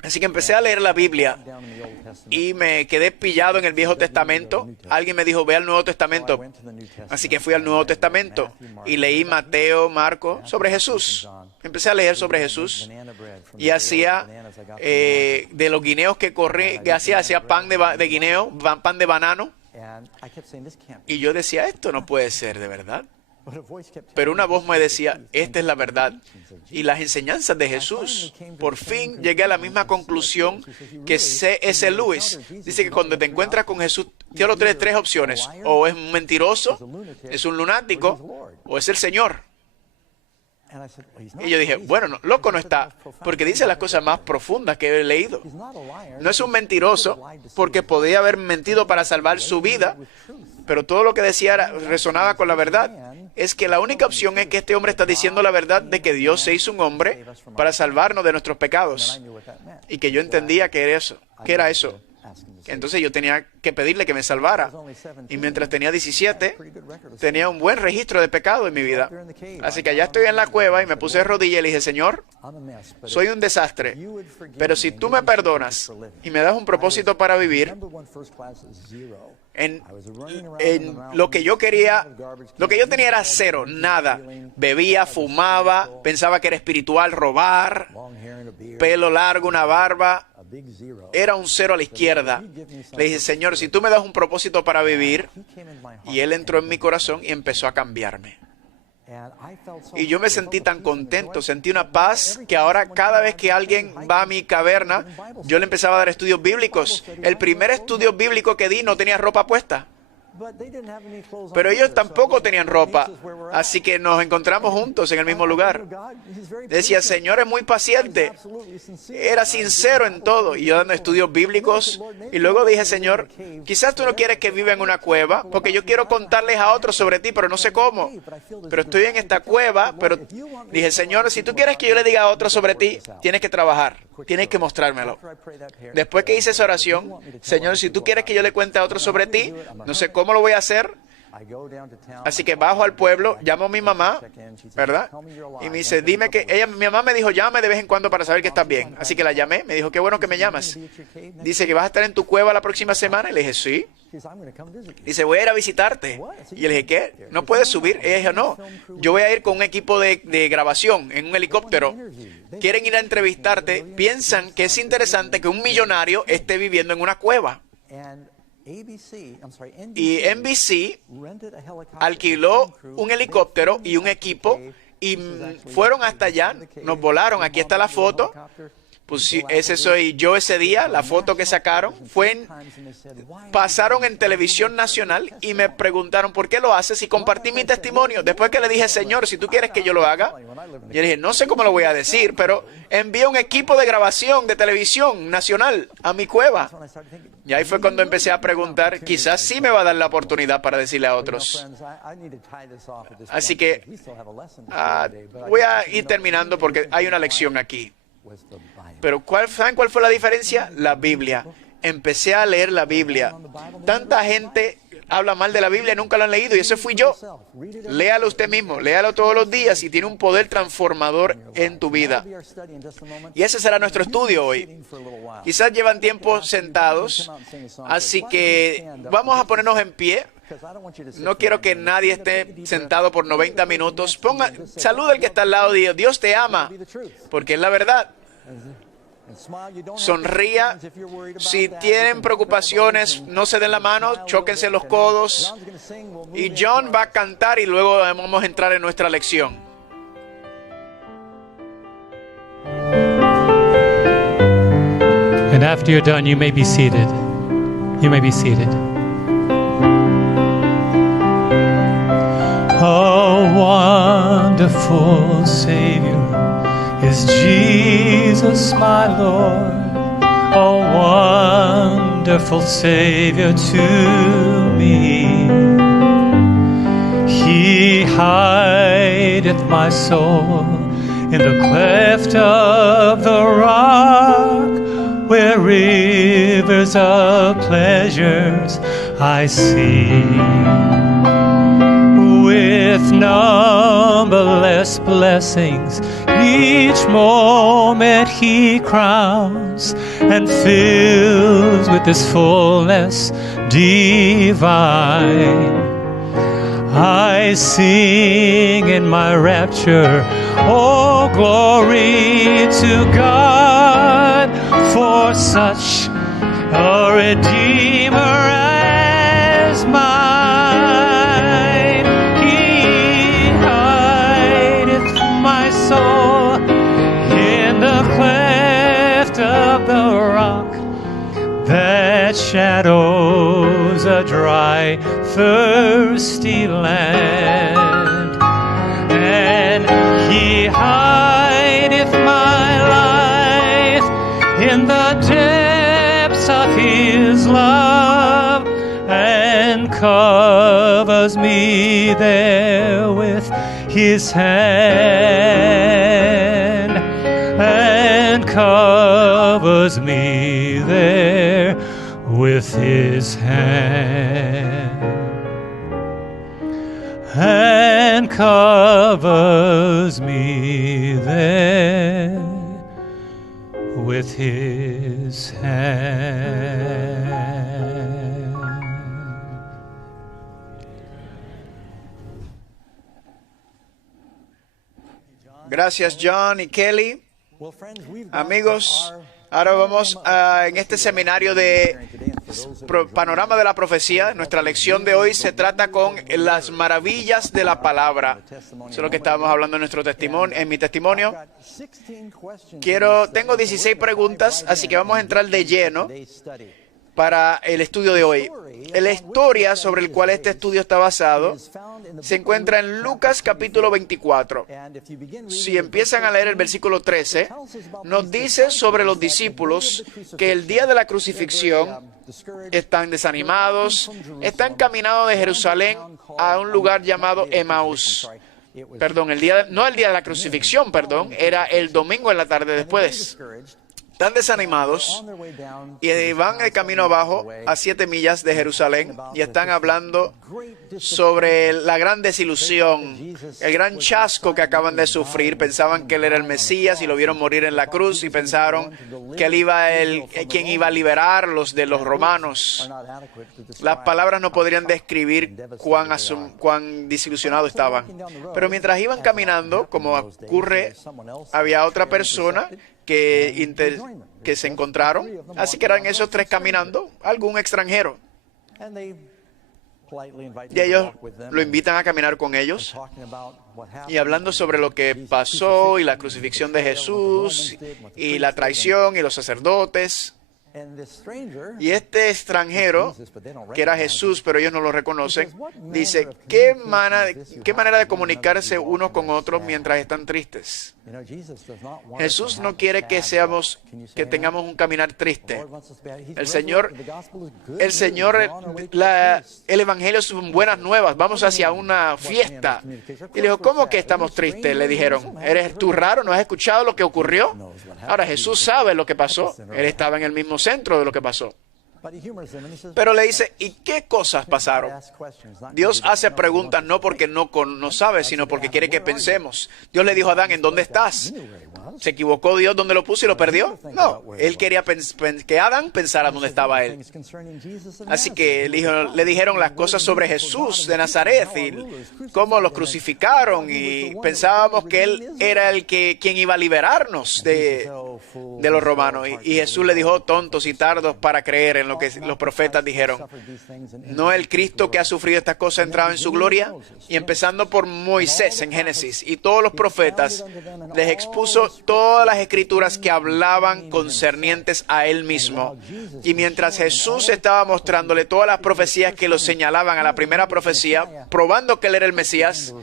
Así que empecé a leer la Biblia y me quedé pillado en el Viejo Testamento. Alguien me dijo, ve al Nuevo Testamento. Así que fui al Nuevo Testamento y leí Mateo, Marcos, sobre Jesús. Empecé a leer sobre Jesús y hacía de los guineos que hacía pan de guineo, pan de banano. Y yo decía, esto no puede ser de verdad. Pero una voz me decía, esta es la verdad. Y las enseñanzas de Jesús. Por fin llegué a la misma conclusión que C.S. Lewis. Dice que cuando te encuentras con Jesús, solo tienes 3 opciones. O es un mentiroso, es un lunático, o es el Señor. Y yo dije, bueno, no, loco no está, porque dice las cosas más profundas que he leído. No es un mentiroso, porque podía haber mentido para salvar su vida, pero todo lo que decía resonaba con la verdad. Es que la única opción es que este hombre está diciendo la verdad de que Dios se hizo un hombre para salvarnos de nuestros pecados. Y que yo entendía que era eso. Entonces yo tenía que pedirle que me salvara. Y mientras tenía 17, tenía un buen registro de pecado en mi vida. Así que allá estoy en la cueva y me puse de rodillas y le dije, Señor, soy un desastre, pero si tú me perdonas y me das un propósito para vivir, en lo que yo quería, lo que yo tenía era cero, nada. Bebía, fumaba, pensaba que era espiritual, robar, pelo largo, una barba. Era un cero a la izquierda. Le dije, Señor, si tú me das un propósito para vivir, y Él entró en mi corazón y empezó a cambiarme. Y yo me sentí tan contento, sentí una paz que ahora cada vez que alguien va a mi caverna, yo le empezaba a dar estudios bíblicos. El primer estudio bíblico que di no tenía ropa puesta. Pero ellos tampoco tenían ropa, así que nos encontramos juntos en el mismo lugar. Decía, Señor es muy paciente. Era sincero en todo. Y yo dando estudios bíblicos. Y luego dije, Señor, quizás tú no quieres que viva en una cueva, porque yo quiero contarles a otros sobre ti, pero no sé cómo. Pero estoy en esta cueva, pero dije, Señor, si tú quieres que yo le diga a otros sobre ti, tienes que trabajar, tienes que mostrármelo. Después que hice esa oración, Señor, si tú quieres que yo le cuente a otros sobre ti, no sé cómo lo voy a hacer. Así que bajo al pueblo, llamo a mi mamá, ¿verdad? Y me dice, dime que mi mamá me dijo, llámame de vez en cuando para saber que estás bien. Así que la llamé, me dijo, qué bueno que me llamas. Dice que vas a estar en tu cueva la próxima semana. Y le dije, sí. Dice, voy a ir a visitarte. Y le dije, ¿qué? ¿No puedes subir? Ella dijo, no, yo voy a ir con un equipo de grabación en un helicóptero. Quieren ir a entrevistarte. Piensan que es interesante que un millonario esté viviendo en una cueva. Y NBC alquiló un helicóptero y un equipo y fueron hasta allá, nos volaron. Aquí está la foto. Pues sí, ese soy yo ese día, la foto que sacaron. Pasaron en televisión nacional y me preguntaron, ¿por qué lo haces? Y compartí mi testimonio. Después que le dije, Señor, si tú quieres que yo lo haga, yo le dije, no sé cómo lo voy a decir, pero envié un equipo de grabación de televisión nacional a mi cueva. Y ahí fue cuando empecé a preguntar, quizás sí me va a dar la oportunidad para decirle a otros. Así que voy a ir terminando porque hay una lección aquí. Pero ¿saben cuál fue la diferencia? La Biblia. Empecé a leer la Biblia. Tanta gente habla mal de la Biblia y nunca lo han leído, y ese fui yo. Léalo usted mismo, léalo todos los días y tiene un poder transformador en tu vida. Y ese será nuestro estudio hoy. Quizás llevan tiempo sentados, así que vamos a ponernos en pie. No quiero que nadie esté sentado por 90 minutos. Saluda al que está al lado de Dios. Dios te ama, porque es la verdad. Sonría. Si tienen preocupaciones, no se den la mano, chóquense los codos. Y John va a cantar y luego vamos a entrar en nuestra lección. And after you're done, you may be seated. You may be seated. Oh, wonderful Savior is Jesus, my Lord. Oh, wonderful Savior to me. He hideth my soul in the cleft of the rock, where rivers of pleasures I see. With numberless blessings, each moment He crowns and fills with His fullness divine. I sing in my rapture, oh glory to God, for such a Redeemer as mine. He hideth my soul in the cleft of the rock that shadows a dry, thirsty land, and He hideth my life in the depths of His love, and covers me there with His hand, and covers me there with his hand and covers me there with his hand. Gracias, John y Kelly. Amigos, ahora vamos en este seminario de Panorama de la Profecía. Nuestra lección de hoy se trata con las maravillas de la palabra. Eso es lo que estábamos hablando en nuestro testimonio, en mi testimonio. Tengo 16 preguntas, así que vamos a entrar de lleno para el estudio de hoy. La historia sobre la cual este estudio está basado se encuentra en Lucas capítulo 24. Si empiezan a leer el versículo 13, nos dice sobre los discípulos que el día de la crucifixión están desanimados, están caminando de Jerusalén a un lugar llamado Emaús. Perdón, no el día de la crucifixión, era el domingo en la tarde después. Están desanimados y van de camino abajo a 7 millas de Jerusalén y están hablando sobre la gran desilusión, el gran chasco que acaban de sufrir. Pensaban que él era el Mesías y lo vieron morir en la cruz y pensaron que él quien iba a liberarlos de los romanos. Las palabras no podrían describir cuán desilusionados estaban. Pero mientras iban caminando, como ocurre, había otra persona que se encontraron, así que eran esos 3 caminando, algún extranjero. Y ellos lo invitan a caminar con ellos y hablando sobre lo que pasó y la crucifixión de Jesús y la traición y los sacerdotes. Y este extranjero, que era Jesús, pero ellos no lo reconocen, dice, ¿qué manera de comunicarse unos con otros mientras están tristes? Jesús no quiere que tengamos un caminar triste. El Evangelio son buenas nuevas, vamos hacia una fiesta. Y le dijo, ¿cómo que estamos tristes? Le dijeron, ¿eres tú raro? ¿No has escuchado lo que ocurrió? Ahora Jesús sabe lo que pasó, él estaba en el mismo centro de lo que pasó. Pero le dice, ¿y qué cosas pasaron? Dios hace preguntas no porque no sabe, sino porque quiere que pensemos. Dios le dijo a Adán, ¿en dónde estás? ¿Se equivocó Dios donde lo puso y lo perdió? No, él quería que Adán pensara dónde estaba él. Así que le dijeron las cosas sobre Jesús de Nazaret y cómo lo crucificaron y pensábamos que él era quien iba a liberarnos de los romanos. Y Jesús le dijo, tontos y tardos para creer en lo que los profetas dijeron. ¿No el Cristo que ha sufrido estas cosas ha entrado en su gloria? Y empezando por Moisés en Génesis y todos los profetas, les expuso todas las escrituras que hablaban concernientes a él mismo. Y mientras Jesús estaba mostrándole todas las profecías que lo señalaban a la primera profecía, probando que él era el Mesías,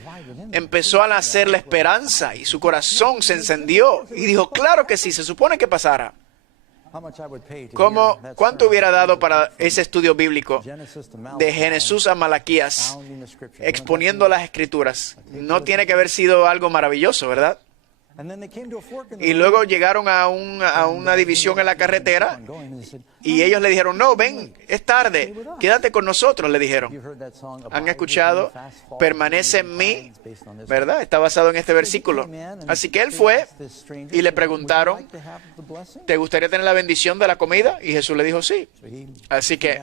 empezó a nacer la esperanza y su corazón se encendió y dijo, claro que sí, se supone que pasara. ¿Cuánto hubiera dado para ese estudio bíblico de Génesis a Malaquías, exponiendo las escrituras? No tiene que haber sido algo maravilloso, ¿verdad? Y luego llegaron a una división en la carretera y ellos le dijeron, no, ven, es tarde, quédate con nosotros, le dijeron. ¿Han escuchado? Permanece en mí, ¿verdad? Está basado en este versículo. Así que él fue y le preguntaron, ¿te gustaría tener la bendición de la comida? Y Jesús le dijo, sí. Así que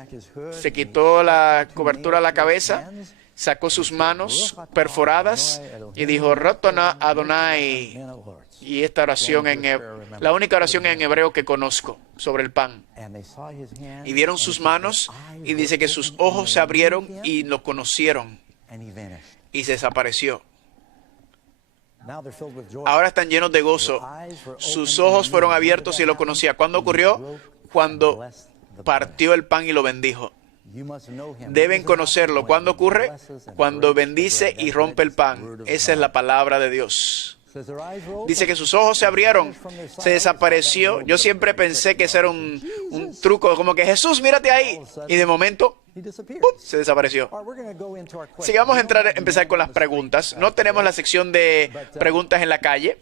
se quitó la cobertura de la cabeza, sacó sus manos perforadas y dijo, Rotona Adonai. Y esta oración, la única oración en hebreo que conozco sobre el pan. Y vieron sus manos y dice que sus ojos se abrieron y lo conocieron. Y se desapareció. Ahora están llenos de gozo. Sus ojos fueron abiertos y lo conocía. ¿Cuándo ocurrió? Cuando partió el pan y lo bendijo. Deben conocerlo. ¿Cuándo ocurre? Cuando bendice y rompe el pan. Esa es la palabra de Dios. Dice que sus ojos se abrieron, se desapareció. Yo siempre pensé que ese era un truco, como que Jesús, mírate ahí. Y de momento, ¡pum!, se desapareció. Así que vamos a empezar con las preguntas. No tenemos la sección de preguntas en la calle,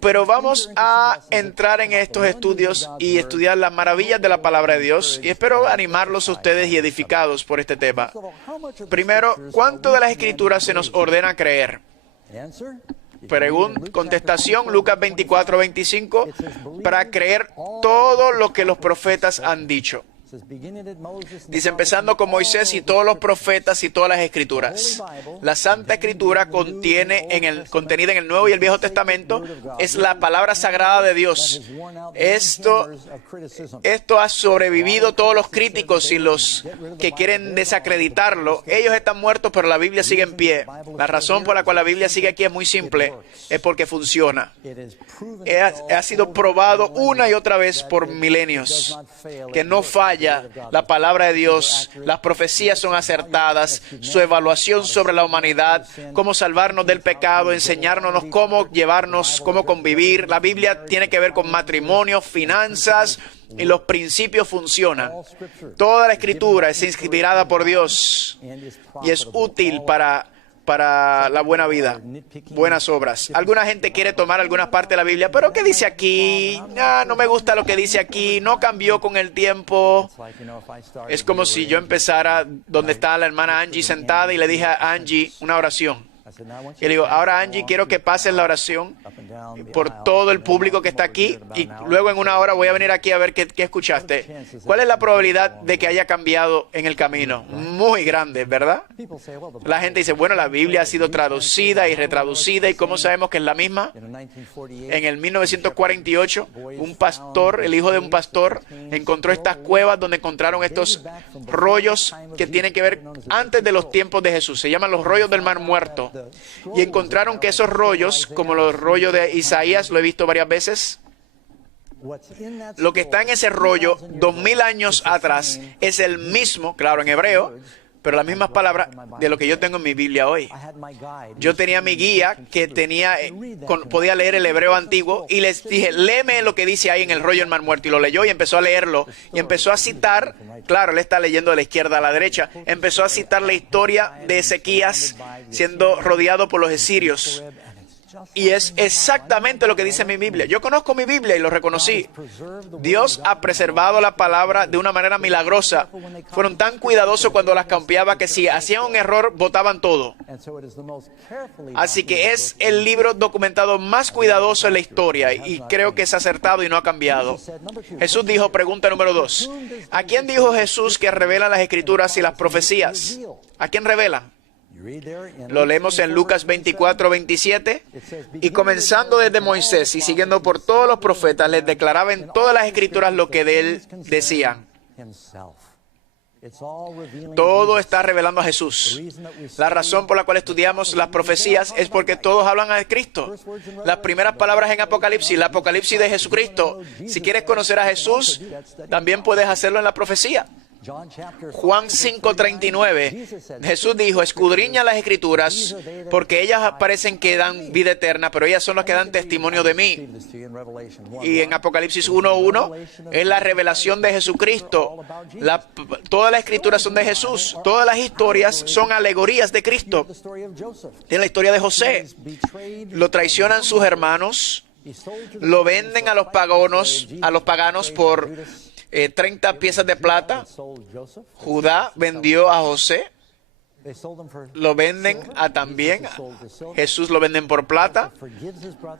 pero vamos a entrar en estos estudios y estudiar las maravillas de la palabra de Dios. Y espero animarlos a ustedes y edificados por este tema. Primero, ¿cuánto de las Escrituras se nos ordena creer? Contestación, Lucas 24:25, para creer todo lo que los profetas han dicho. Dice, empezando con Moisés y todos los profetas y todas las Escrituras. La Santa Escritura contenida en el Nuevo y el Viejo Testamento es la palabra sagrada de Dios. Esto ha sobrevivido todos los críticos y los que quieren desacreditarlo. Ellos están muertos, pero la Biblia sigue en pie. La razón por la cual la Biblia sigue aquí es muy simple. Es porque funciona. Ha sido probado una y otra vez por milenios que no falla. La palabra de Dios, las profecías son acertadas, su evaluación sobre la humanidad, cómo salvarnos del pecado, enseñarnos cómo llevarnos, cómo convivir. La Biblia tiene que ver con matrimonio, finanzas, y los principios funcionan. Toda la Escritura es inspirada por Dios y es útil para la buena vida, buenas obras. Alguna gente quiere tomar algunas partes de la Biblia, pero ¿qué dice aquí? No me gusta lo que dice aquí, no cambió con el tiempo. Es como si yo empezara donde está la hermana Angie sentada y le dije a Angie una oración. Y le digo, ahora Angie, quiero que pases la oración por todo el público que está aquí y luego en una hora voy a venir aquí a ver qué escuchaste. ¿Cuál es la probabilidad de que haya cambiado en el camino? Muy grande, ¿verdad? La gente dice, bueno, la Biblia ha sido traducida y retraducida, ¿y cómo sabemos que es la misma? En el 1948, un pastor, el hijo de un pastor, encontró estas cuevas donde encontraron estos rollos que tienen que ver antes de los tiempos de Jesús. Se llaman los rollos del Mar Muerto. Y encontraron que esos rollos, como los rollos de Isaías, lo he visto varias veces, lo que está en ese rollo 2000 años atrás es el mismo, claro, en hebreo, pero las mismas palabras de lo que yo tengo en mi Biblia hoy. Yo tenía mi guía que podía leer el hebreo antiguo y les dije, léeme lo que dice ahí en el rollo del Mar Muerto. Y lo leyó y empezó a leerlo y empezó a citar, claro, él está leyendo de la izquierda a la derecha, empezó a citar la historia de Ezequías siendo rodeado por los asirios. Y es exactamente lo que dice mi Biblia. Yo conozco mi Biblia y lo reconocí. Dios ha preservado la palabra de una manera milagrosa. Fueron tan cuidadosos cuando las cambiaba que si hacían un error, botaban todo. Así que es el libro documentado más cuidadoso en la historia y creo que es acertado y no ha cambiado. Jesús dijo, pregunta número 2. ¿A quién dijo Jesús que revelan las Escrituras y las profecías? ¿A quién revelan? Lo leemos en Lucas 24:27 y comenzando desde Moisés y siguiendo por todos los profetas, les declaraba en todas las Escrituras lo que de él decían. Todo está revelando a Jesús. La razón por la cual estudiamos las profecías es porque todos hablan a Cristo. Las primeras palabras en Apocalipsis, la Apocalipsis de Jesucristo. Si quieres conocer a Jesús, también puedes hacerlo en la profecía. Juan 5:39, Jesús dijo, escudriña las Escrituras, porque ellas parecen que dan vida eterna, pero ellas son las que dan testimonio de mí. Y en Apocalipsis 1:1, es la revelación de Jesucristo. Todas las Escrituras son de Jesús. Todas las historias son alegorías de Cristo. Tiene la historia de José. Lo traicionan sus hermanos, lo venden a los paganos por 30 piezas de plata. Judá vendió a José. Lo venden también. Jesús lo venden por plata.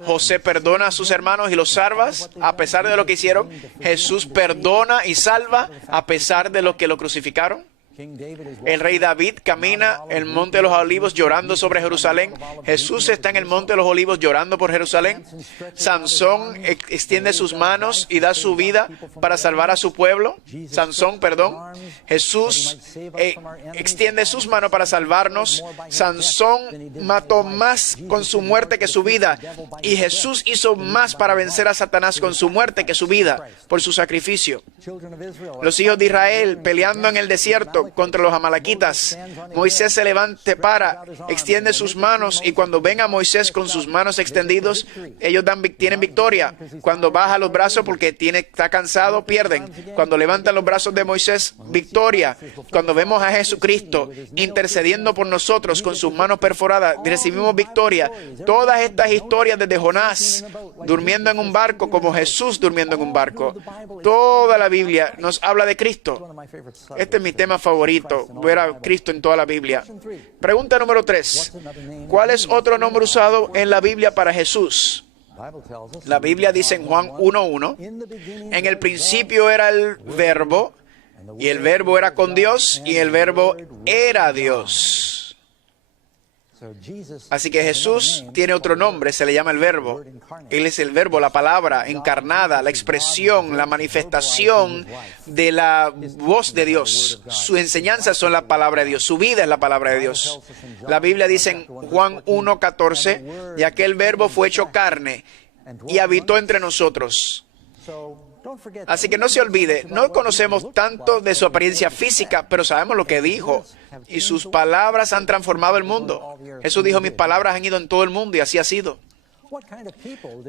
José perdona a sus hermanos y los salva a pesar de lo que hicieron. Jesús perdona y salva a pesar de lo que lo crucificaron. El rey David camina el monte de los olivos llorando sobre Jerusalén. Jesús está en el monte de los olivos llorando por Jerusalén. Sansón extiende sus manos y da su vida para salvar a su pueblo. Jesús extiende sus manos para salvarnos. Sansón mató más con su muerte que su vida. Y Jesús hizo más para vencer a Satanás con su muerte que su vida por su sacrificio. Los hijos de Israel peleando en el desierto ejército contra los amalequitas. Moisés se levanta, extiende sus manos, y cuando ven a Moisés con sus manos extendidos, ellos tienen victoria. Cuando baja los brazos porque está cansado, pierden. Cuando levantan los brazos de Moisés, victoria. Cuando vemos a Jesucristo intercediendo por nosotros con sus manos perforadas, recibimos victoria. Todas estas historias desde Jonás durmiendo en un barco, como Jesús durmiendo en un barco, toda la Biblia nos habla de Cristo. Este es mi tema favorito, ver a Cristo en toda la Biblia. Pregunta número 3. ¿Cuál es otro nombre usado en la Biblia para Jesús? La Biblia dice en Juan 1:1, en el principio era el Verbo, y el Verbo era con Dios, y el Verbo era Dios. Así que Jesús tiene otro nombre, se le llama el Verbo. Él es el Verbo, la palabra encarnada, la expresión, la manifestación de la voz de Dios. Sus enseñanzas son la palabra de Dios, su vida es la palabra de Dios. La Biblia dice en Juan 1:14, y aquel Verbo fue hecho carne y habitó entre nosotros. Así que no se olvide, no conocemos tanto de su apariencia física, pero sabemos lo que dijo, y sus palabras han transformado el mundo. Jesús dijo, mis palabras han ido en todo el mundo, y así ha sido.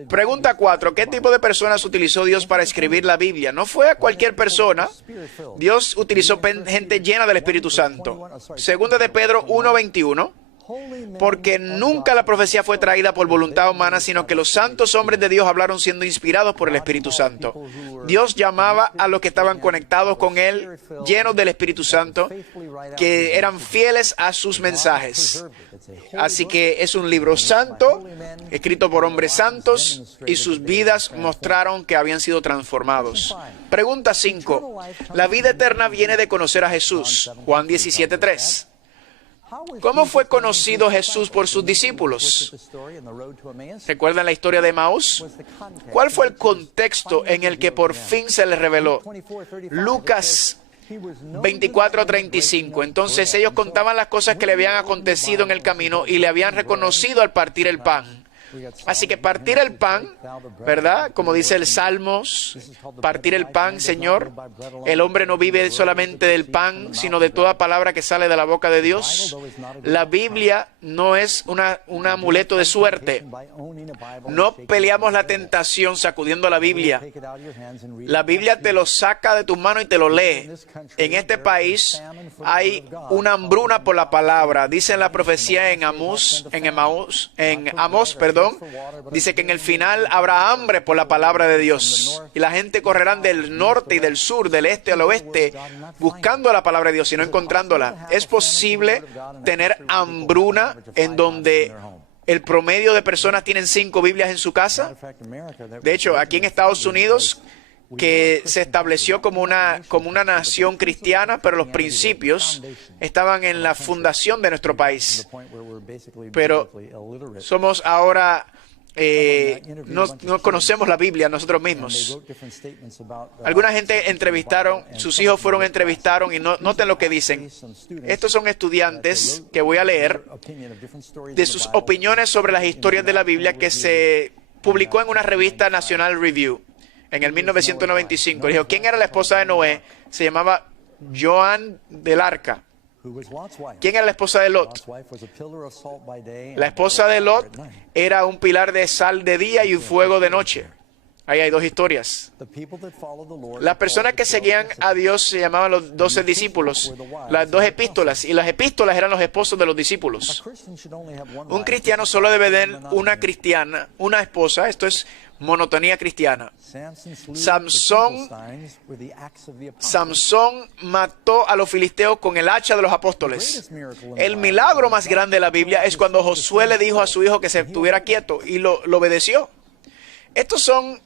Pregunta 4. ¿Qué tipo de personas utilizó Dios para escribir la Biblia? No fue a cualquier persona. Dios utilizó gente llena del Espíritu Santo. Segunda de Pedro 1:21. Porque nunca la profecía fue traída por voluntad humana, sino que los santos hombres de Dios hablaron siendo inspirados por el Espíritu Santo. Dios llamaba a los que estaban conectados con Él, llenos del Espíritu Santo, que eran fieles a sus mensajes. Así que es un libro santo, escrito por hombres santos, y sus vidas mostraron que habían sido transformados. Pregunta 5. La vida eterna viene de conocer a Jesús. Juan 17:3. ¿Cómo fue conocido Jesús por sus discípulos? ¿Recuerdan la historia de Emaús? ¿Cuál fue el contexto en el que por fin se les reveló? Lucas 24:35. Entonces ellos contaban las cosas que le habían acontecido en el camino y le habían reconocido al partir el pan. Así que partir el pan, ¿verdad? Como dice el Salmos, partir el pan, Señor. El hombre no vive solamente del pan, sino de toda palabra que sale de la boca de Dios. La Biblia no es un amuleto de suerte. No peleamos la tentación sacudiendo la Biblia. La Biblia te lo saca de tu mano y te lo lee. En este país hay una hambruna por la palabra. Dice en la profecía en Amós, dice que en el final habrá hambre por la palabra de Dios. Y la gente correrán del norte y del sur, del este al oeste, buscando la palabra de Dios y no encontrándola. Es posible tener hambruna en donde el promedio de personas tienen 5 Biblias en su casa. De hecho, aquí en Estados Unidos, que se estableció como una nación cristiana, pero los principios estaban en la fundación de nuestro país. Pero somos ahora, no conocemos la Biblia nosotros mismos. Alguna gente entrevistaron, sus hijos entrevistaron y noten lo que dicen. Estos son estudiantes que voy a leer de sus opiniones sobre las historias de la Biblia que se publicó en una revista National Review. En el 1995, dijo, ¿quién era la esposa de Noé? Se llamaba Joan del Arca. ¿Quién era la esposa de Lot? La esposa de Lot era un pilar de sal de día y un fuego de noche. Ahí hay 2 historias. Las personas que seguían a Dios se llamaban los 12 discípulos, las 2 epístolas, y las epístolas eran los esposos de los discípulos. Un cristiano solo debe tener una esposa, esto es monotonía cristiana. Samsón mató a los filisteos con el hacha de los apóstoles. El milagro más grande de la Biblia es cuando Josué le dijo a su hijo que se estuviera quieto y lo obedeció. Estos son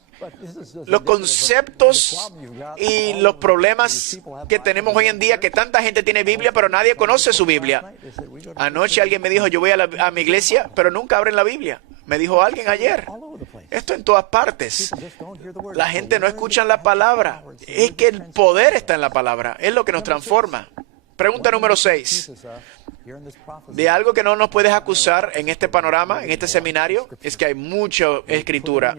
los conceptos y los problemas que tenemos hoy en día, que tanta gente tiene Biblia, pero nadie conoce su Biblia. Anoche alguien me dijo, yo voy a mi iglesia, pero nunca abren la Biblia. Me dijo alguien ayer. Esto en todas partes. La gente no escucha la palabra. Es que el poder está en la palabra. Es lo que nos transforma. Pregunta número 6. De algo que no nos puedes acusar en este panorama, en este seminario, es que hay mucha escritura.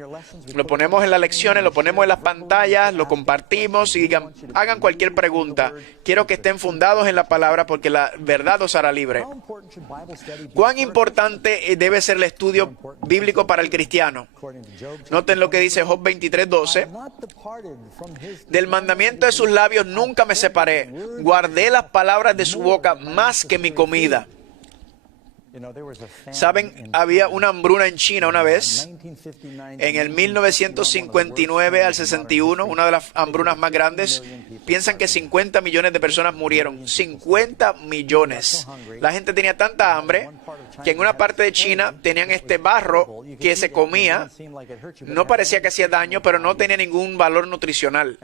Lo ponemos en las lecciones, lo ponemos en las pantallas, lo compartimos y digan, hagan cualquier pregunta. Quiero que estén fundados en la palabra porque la verdad os hará libre. ¿Cuán importante debe ser el estudio bíblico para el cristiano? Noten lo que dice Job 23:12. Del mandamiento de sus labios nunca me separé. Guardé las palabras de su boca más que mi comida. ¿Saben? Había una hambruna en China una vez, en el 1959 al 61, una de las hambrunas más grandes. Piensan que 50 millones de personas murieron. 50 millones. La gente tenía tanta hambre que en una parte de China tenían este barro que se comía. No parecía que hacía daño, pero no tenía ningún valor nutricional.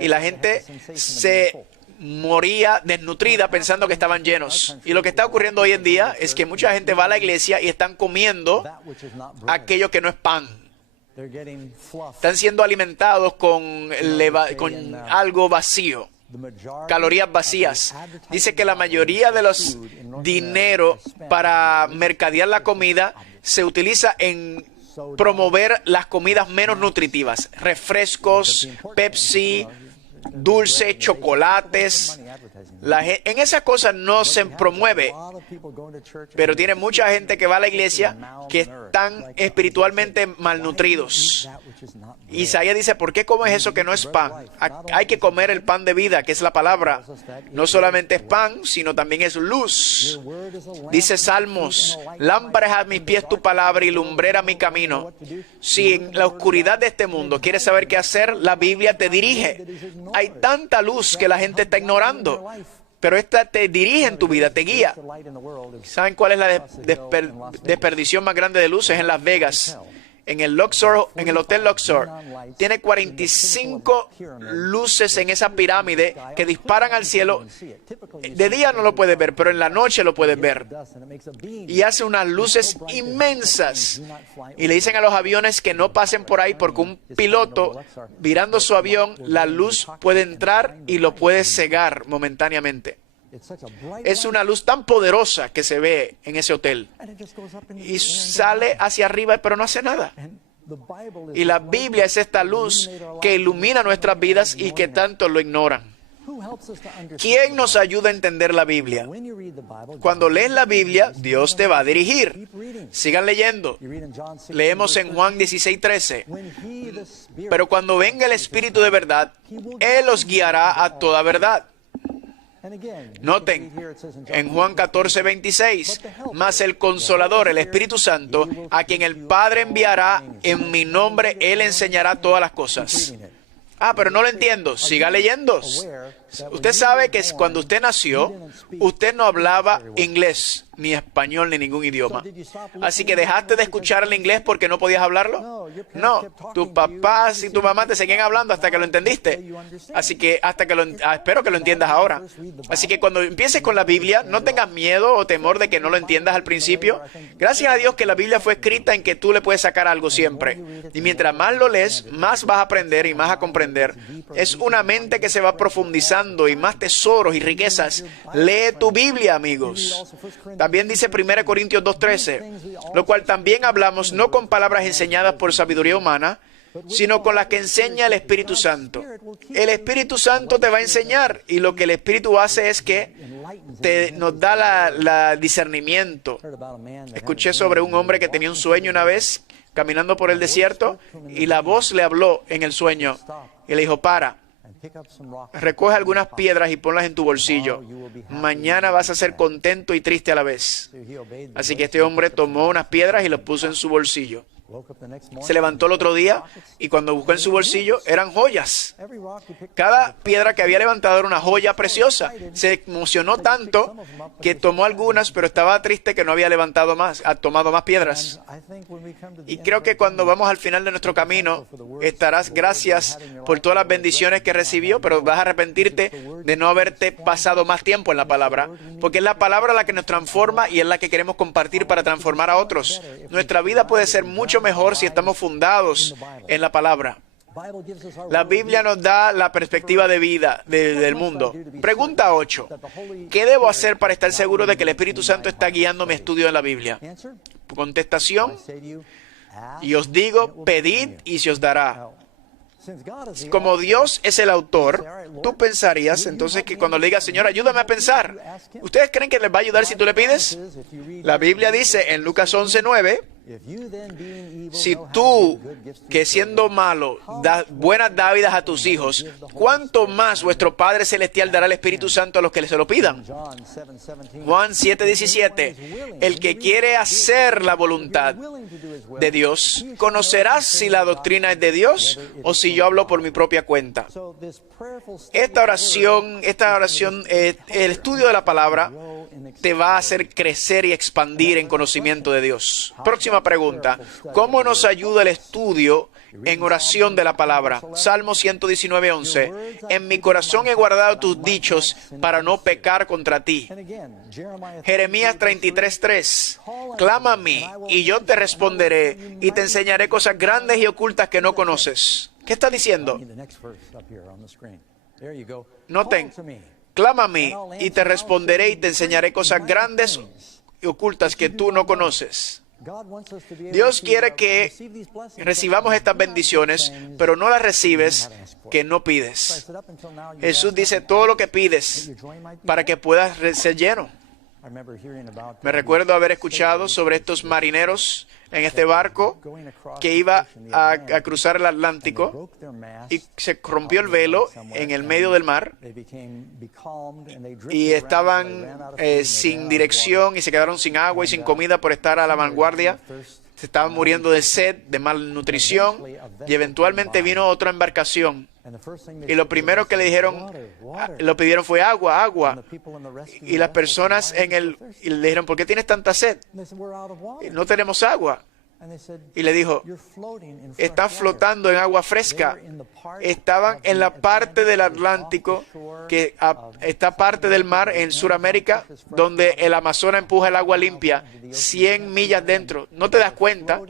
Y la gente se moría desnutrida pensando que estaban llenos. Y lo que está ocurriendo hoy en día es que mucha gente va a la iglesia y están comiendo aquello que no es pan. Están siendo alimentados con algo vacío, calorías vacías. Dice que la mayoría de los dinero para mercadear la comida se utiliza en promover las comidas menos nutritivas. Refrescos, Pepsi, dulces, chocolates. En esas cosas no se promueve, pero tiene mucha gente que va a la iglesia que están espiritualmente malnutridos. Isaías dice, ¿por qué comes eso que no es pan? Hay que comer el pan de vida, que es la palabra. No solamente es pan, sino también es luz. Dice Salmos, lámpara es a mis pies tu palabra y lumbrera mi camino. Si en la oscuridad de este mundo quieres saber qué hacer, la Biblia te dirige. Hay tanta luz que la gente está ignorando, pero esta te dirige en tu vida, te guía. ¿Saben cuál es la desperdición más grande de luz? Es en Las Vegas. En el Luxor, en el Hotel Luxor, tiene 45 luces en esa pirámide que disparan al cielo. De día no lo puedes ver, pero en la noche lo puedes ver. Y hace unas luces inmensas. Y le dicen a los aviones que no pasen por ahí porque un piloto, virando su avión, la luz puede entrar y lo puede cegar momentáneamente. Es una luz tan poderosa que se ve en ese hotel y sale hacia arriba pero no hace nada. Y la Biblia es esta luz que ilumina nuestras vidas y que tanto lo ignoran. ¿Quién nos ayuda a entender la Biblia? Cuando lees la Biblia, Dios te va a dirigir. Sigan leyendo. Leemos en Juan 16:13. Pero cuando venga el Espíritu de verdad, Él os guiará a toda verdad. Noten, en Juan 14:26, mas el Consolador, el Espíritu Santo, a quien el Padre enviará en mi nombre, Él enseñará todas las cosas. Pero no lo entiendo. Siga leyendo. Usted sabe que cuando usted nació, usted no hablaba inglés, ni español, ni ningún idioma. Así que dejaste de escuchar el inglés porque no podías hablarlo. No, tus papás y tu mamá te seguían hablando hasta que lo entendiste. Así que espero que lo entiendas ahora. Así que cuando empieces con la Biblia, no tengas miedo o temor de que no lo entiendas al principio. Gracias a Dios que la Biblia fue escrita en que tú le puedes sacar algo siempre. Y mientras más lo lees, más vas a aprender y más a comprender. Es una mente que se va profundizando y más tesoros y riquezas. Lee tu Biblia, amigos. También dice 1 Corintios 2:13, lo cual también hablamos no con palabras enseñadas por sabiduría humana, sino con las que enseña el Espíritu Santo. El Espíritu Santo te va a enseñar y lo que el Espíritu hace es que nos da la discernimiento. Escuché sobre un hombre que tenía un sueño una vez caminando por el desierto y la voz le habló en el sueño y le dijo, recoge algunas piedras y ponlas en tu bolsillo. Mañana vas a ser contento y triste a la vez. Así que este hombre tomó unas piedras y las puso en su bolsillo. Se levantó el otro día y cuando buscó en su bolsillo eran joyas. Cada piedra que había levantado era una joya preciosa. Se emocionó tanto que tomó algunas, pero estaba triste que no había tomado más piedras. Y creo que cuando vamos al final de nuestro camino, estarás gracias por todas las bendiciones que recibió, pero vas a arrepentirte de no haberte pasado más tiempo en la palabra, porque es la palabra la que nos transforma y es la que queremos compartir para transformar a otros. Nuestra vida puede ser mucho mejor si estamos fundados en la palabra. La Biblia nos da la perspectiva de vida del mundo. Pregunta 8. ¿Qué debo hacer para estar seguro de que el Espíritu Santo está guiando mi estudio de la Biblia? Contestación. Y os digo, pedid y se os dará. Como Dios es el autor, tú pensarías entonces que cuando le digas, Señor, ayúdame a pensar, ¿ustedes creen que les va a ayudar si tú le pides? La Biblia dice en Lucas 11:9, si tú, que siendo malo, das buenas dávidas a tus hijos, ¿cuánto más vuestro Padre Celestial dará el Espíritu Santo a los que se lo pidan? Juan 7:17, el que quiere hacer la voluntad de Dios, conocerás si la doctrina es de Dios o si yo hablo por mi propia cuenta. Esta oración, el estudio de la palabra te va a hacer crecer y expandir en conocimiento de Dios. Próxima pregunta. ¿Cómo nos ayuda el estudio en oración de la palabra? Salmo 119:11. En mi corazón he guardado tus dichos para no pecar contra ti. Jeremías 33:3. Clama a mí y yo te responderé y te enseñaré cosas grandes y ocultas que no conoces. ¿Qué está diciendo? Noten. Clama a mí y te responderé y te enseñaré cosas grandes y ocultas que tú no conoces. Dios quiere que recibamos estas bendiciones, pero no las recibes que no pides. Jesús dice todo lo que pides para que puedas ser lleno. Me recuerdo haber escuchado sobre estos marineros en este barco que iba a cruzar el Atlántico y se rompió el velo en el medio del mar y estaban sin dirección y se quedaron sin agua y sin comida por estar a la vanguardia. Se estaban muriendo de sed, de malnutrición y eventualmente vino otra embarcación. Y lo primero que le pidieron fue agua, agua. Y las personas le dijeron, ¿por qué tienes tanta sed? No tenemos agua. Y le dijo, están flotando en agua fresca. Estaban en la parte del Atlántico, que está parte del mar en Sudamérica, donde el Amazonas empuja el agua limpia, 100 millas dentro. No te das cuenta,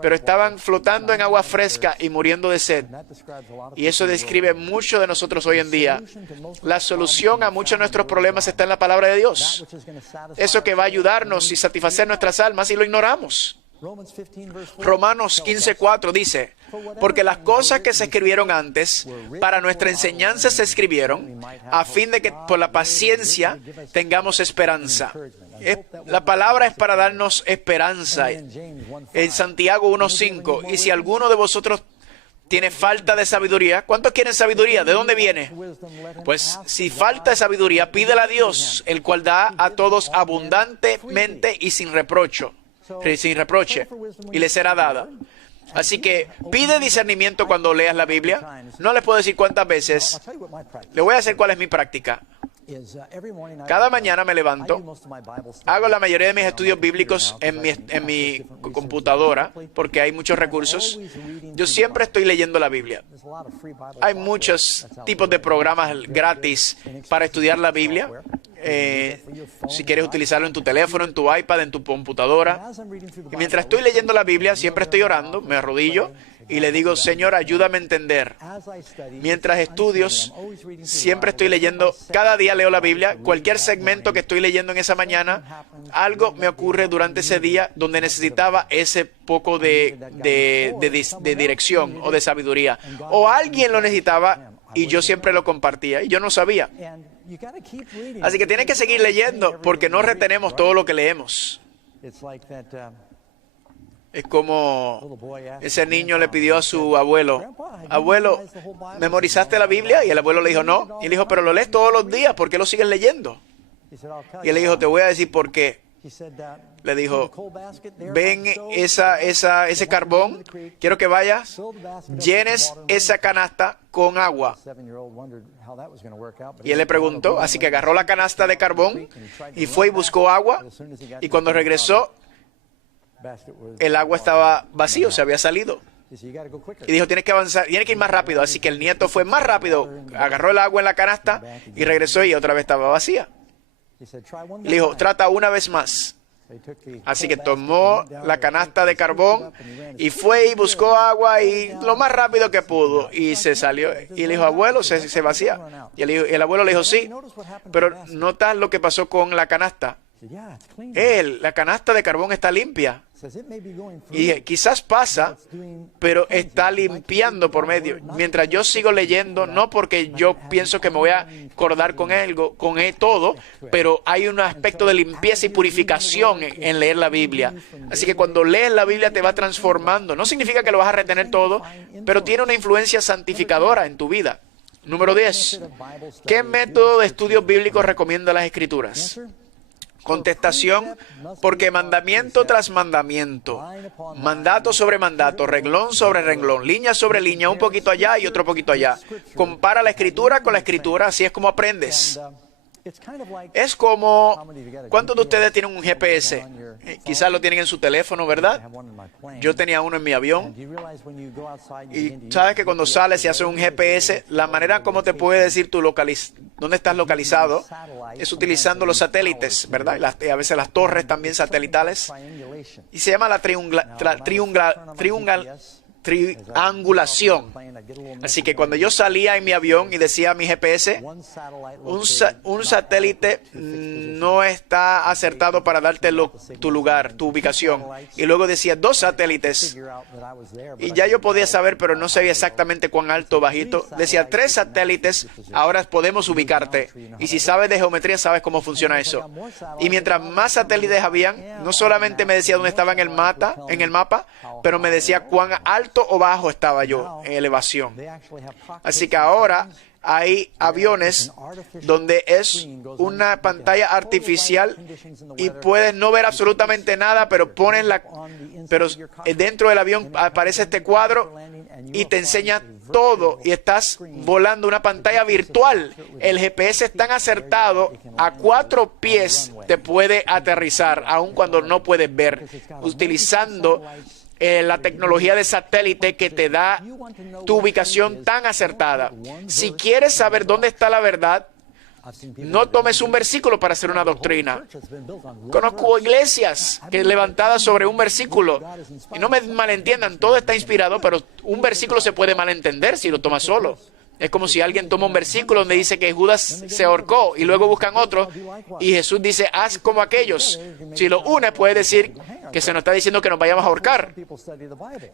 pero estaban flotando en agua fresca y muriendo de sed. Y eso describe mucho de nosotros hoy en día. La solución a muchos de nuestros problemas está en la palabra de Dios. Eso que va a ayudarnos y satisfacer nuestras almas, y lo ignoramos. Romanos 15:4 dice, porque las cosas que se escribieron antes, para nuestra enseñanza se escribieron, a fin de que por la paciencia tengamos esperanza. La palabra es para darnos esperanza. En Santiago 1:5, y si alguno de vosotros tiene falta de sabiduría, ¿cuántos quieren sabiduría? ¿De dónde viene? Pues si falta de sabiduría, pídela a Dios, el cual da a todos abundantemente y sin reproche, y le será dada. Así que pide discernimiento cuando leas la Biblia. No les puedo decir cuántas veces. Le voy a decir cuál es mi práctica. Cada mañana me levanto, hago la mayoría de mis estudios bíblicos en mi computadora, porque hay muchos recursos. Yo siempre estoy leyendo la Biblia. Hay muchos tipos de programas gratis para estudiar la Biblia. Si quieres utilizarlo en tu teléfono, en tu iPad, en tu computadora. Y mientras estoy leyendo la Biblia, siempre estoy orando, me arrodillo y le digo, Señor, ayúdame a entender. Mientras estudio, siempre estoy leyendo, cada día leo la Biblia. Cualquier segmento que estoy leyendo en esa mañana, algo me ocurre durante ese día donde necesitaba ese poco de dirección o de sabiduría. O alguien lo necesitaba y yo siempre lo compartía y yo no sabía. Así que tienes que seguir leyendo porque no retenemos todo lo que leemos. Es como ese niño le pidió a su abuelo, abuelo, ¿memorizaste la Biblia? Y el abuelo le dijo, no. Y él dijo, pero lo lees todos los días, ¿por qué lo sigues leyendo? Y él le dijo, te voy a decir por qué. Le dijo, ven ese carbón, quiero que vayas, llenes esa canasta con agua. Y él le preguntó, así que agarró la canasta de carbón y fue y buscó agua, y cuando regresó, el agua estaba vacío, se había salido. Y dijo, tienes que avanzar, tienes que ir más rápido. Así que el nieto fue más rápido, agarró el agua en la canasta y regresó y otra vez estaba vacía. Y le dijo, trata una vez más. Así que tomó la canasta de carbón y fue y buscó agua y lo más rápido que pudo. Y se salió. Y le dijo, abuelo, se vacía. Y el abuelo le dijo, sí, pero ¿notas lo que pasó con la canasta? La canasta de carbón está limpia. Y quizás pasa, pero está limpiando por medio. Mientras yo sigo leyendo, no porque yo pienso que me voy a acordar con todo, pero hay un aspecto de limpieza y purificación en leer la Biblia. Así que cuando lees la Biblia te va transformando. No significa que lo vas a retener todo, pero tiene una influencia santificadora en tu vida. Número 10. ¿Qué método de estudios bíblicos recomienda las Escrituras? Contestación, porque mandamiento tras mandamiento, mandato sobre mandato, renglón sobre renglón, línea sobre línea, un poquito allá y otro poquito allá. Compara la Escritura con la Escritura, así es como aprendes. Es como, ¿cuántos de ustedes tienen un GPS? Quizás lo tienen en su teléfono, ¿verdad? Yo tenía uno en mi avión. Y sabes que cuando sales y haces un GPS, la manera como te puede decir dónde estás localizado es utilizando los satélites, ¿verdad? Y a veces las torres también satelitales. Y se llama la triangulación. Así que cuando yo salía en mi avión y decía mi GPS, un satélite no está acertado para darte tu lugar, tu ubicación. Y luego decía 2 satélites. Y ya yo podía saber, pero no sabía exactamente cuán alto o bajito. Decía 3 satélites, ahora podemos ubicarte. Y si sabes de geometría, sabes cómo funciona eso. Y mientras más satélites habían, no solamente me decía dónde estaba en el mapa, pero me decía cuán alto o bajo estaba yo en elevación. Así que ahora hay aviones donde es una pantalla artificial y puedes no ver absolutamente nada, pero dentro del avión aparece este cuadro y te enseña todo y estás volando una pantalla virtual. El GPS es tan acertado, a 4 pies te puede aterrizar, aun cuando no puedes ver, utilizando la tecnología de satélite que te da tu ubicación tan acertada. Si quieres saber dónde está la verdad, no tomes un versículo para hacer una doctrina. Conozco iglesias que levantadas sobre un versículo. Y no me malentiendan, todo está inspirado, pero un versículo se puede malentender si lo tomas solo. Es como si alguien toma un versículo donde dice que Judas se ahorcó y luego buscan otro y Jesús dice, haz como aquellos. Si lo une, puede decir que se nos está diciendo que nos vayamos a ahorcar.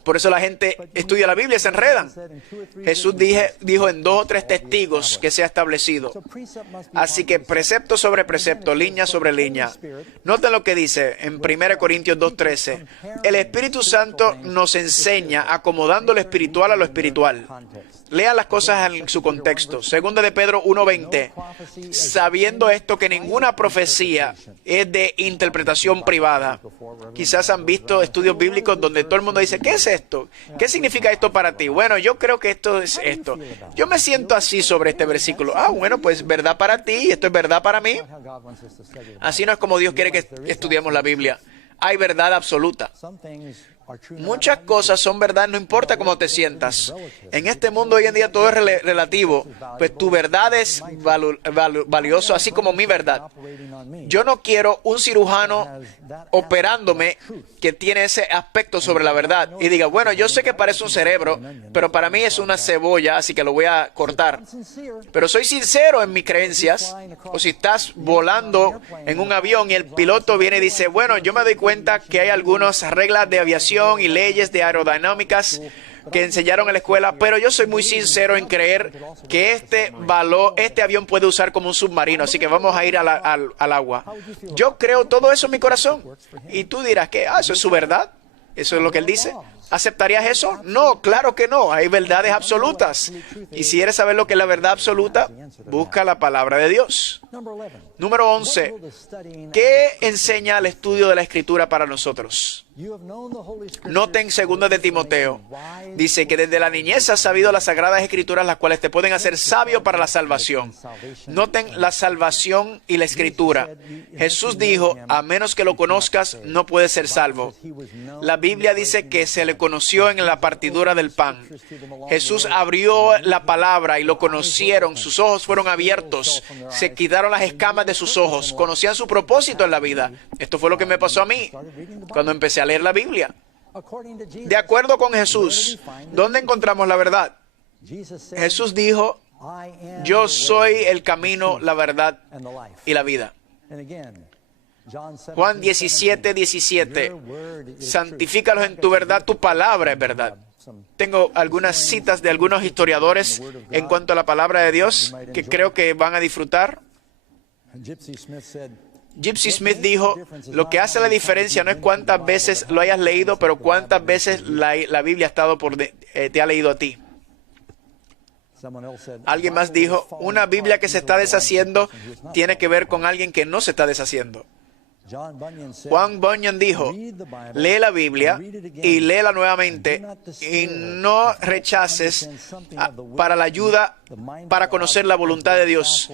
Por eso la gente estudia la Biblia y se enredan. Jesús dijo en 2 o 3 testigos que se ha establecido. Así que precepto sobre precepto, línea sobre línea. Noten lo que dice en 1 Corintios 2:13. El Espíritu Santo nos enseña acomodando lo espiritual a lo espiritual. Lea las cosas en su contexto. Segunda de Pedro 1:20. Sabiendo esto que ninguna profecía es de interpretación privada. Quizás han visto estudios bíblicos donde todo el mundo dice, ¿qué es esto? ¿Qué significa esto para ti? Bueno, yo creo que esto es esto. Yo me siento así sobre este versículo. Bueno, pues verdad para ti y esto es verdad para mí. Así no es como Dios quiere que estudiemos la Biblia. Hay verdad absoluta. Muchas cosas son verdad, no importa cómo te sientas. En este mundo hoy en día todo es relativo, pues tu verdad es valioso, así como mi verdad. Yo no quiero un cirujano operándome que tiene ese aspecto sobre la verdad y diga, bueno, yo sé que parece un cerebro, pero para mí es una cebolla, así que lo voy a cortar. Pero soy sincero en mis creencias. O si estás volando en un avión y el piloto viene y dice, bueno, yo me doy cuenta que hay algunas reglas de aviación y leyes de aerodinámicas que enseñaron en la escuela, pero yo soy muy sincero en creer que este avión puede usar como un submarino, así que vamos a ir al agua. Yo creo todo eso en mi corazón. Y tú dirás que, eso es su verdad, eso es lo que él dice. ¿Aceptarías eso? No, claro que no. Hay verdades absolutas. Y si quieres saber lo que es la verdad absoluta, busca la palabra de Dios. Número 11. ¿Qué enseña el estudio de la Escritura para nosotros? Noten 2 de Timoteo. Dice que desde la niñez has sabido las sagradas escrituras, las cuales te pueden hacer sabio para la salvación. Noten la salvación y la escritura. Jesús dijo, a menos que lo conozcas, no puedes ser salvo. La Biblia dice que se le conoció en la partidura del pan. Jesús abrió la palabra y lo conocieron. Sus ojos fueron abiertos. Se quitaron las escamas de de sus ojos, conocían su propósito en la vida. Esto fue lo que me pasó a mí cuando empecé a leer la Biblia. De acuerdo con Jesús, ¿dónde encontramos la verdad? Jesús dijo, yo soy el camino, la verdad y la vida. Juan 17, 17. Santifícalos en tu verdad, tu palabra es verdad. Tengo algunas citas de algunos historiadores en cuanto a la palabra de Dios que creo que van a disfrutar. Gypsy Smith dijo, lo que hace la diferencia no es cuántas veces lo hayas leído, pero cuántas veces la Biblia ha estado te ha leído a ti. Alguien más dijo, una Biblia que se está deshaciendo tiene que ver con alguien que no se está deshaciendo. Juan Bunyan dijo, lee la Biblia y léela nuevamente y no rechaces para la ayuda para conocer la voluntad de Dios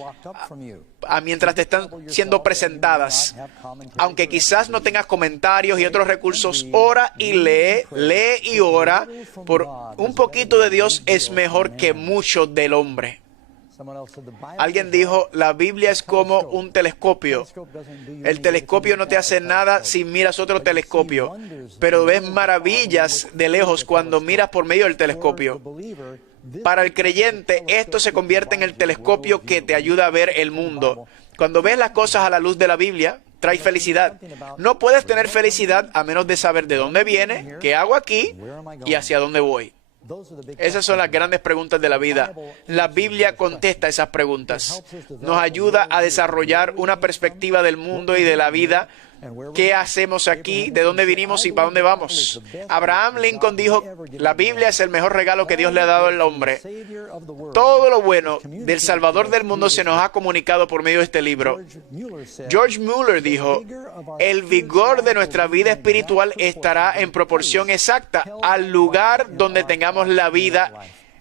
mientras te están siendo presentadas. Aunque quizás no tengas comentarios y otros recursos, ora y lee y ora, por un poquito de Dios es mejor que mucho del hombre. Alguien dijo, la Biblia es como un telescopio. El telescopio no te hace nada si miras otro telescopio, pero ves maravillas de lejos cuando miras por medio del telescopio. Para el creyente, esto se convierte en el telescopio que te ayuda a ver el mundo. Cuando ves las cosas a la luz de la Biblia, trae felicidad. No puedes tener felicidad a menos de saber de dónde viene, qué hago aquí y hacia dónde voy. Esas son las grandes preguntas de la vida. La Biblia contesta esas preguntas. Nos ayuda a desarrollar una perspectiva del mundo y de la vida. ¿Qué hacemos aquí? ¿De dónde vinimos y para dónde vamos? Abraham Lincoln dijo, la Biblia es el mejor regalo que Dios le ha dado al hombre. Todo lo bueno del Salvador del mundo se nos ha comunicado por medio de este libro. George Mueller dijo, el vigor de nuestra vida espiritual estará en proporción exacta al lugar donde tengamos la vida,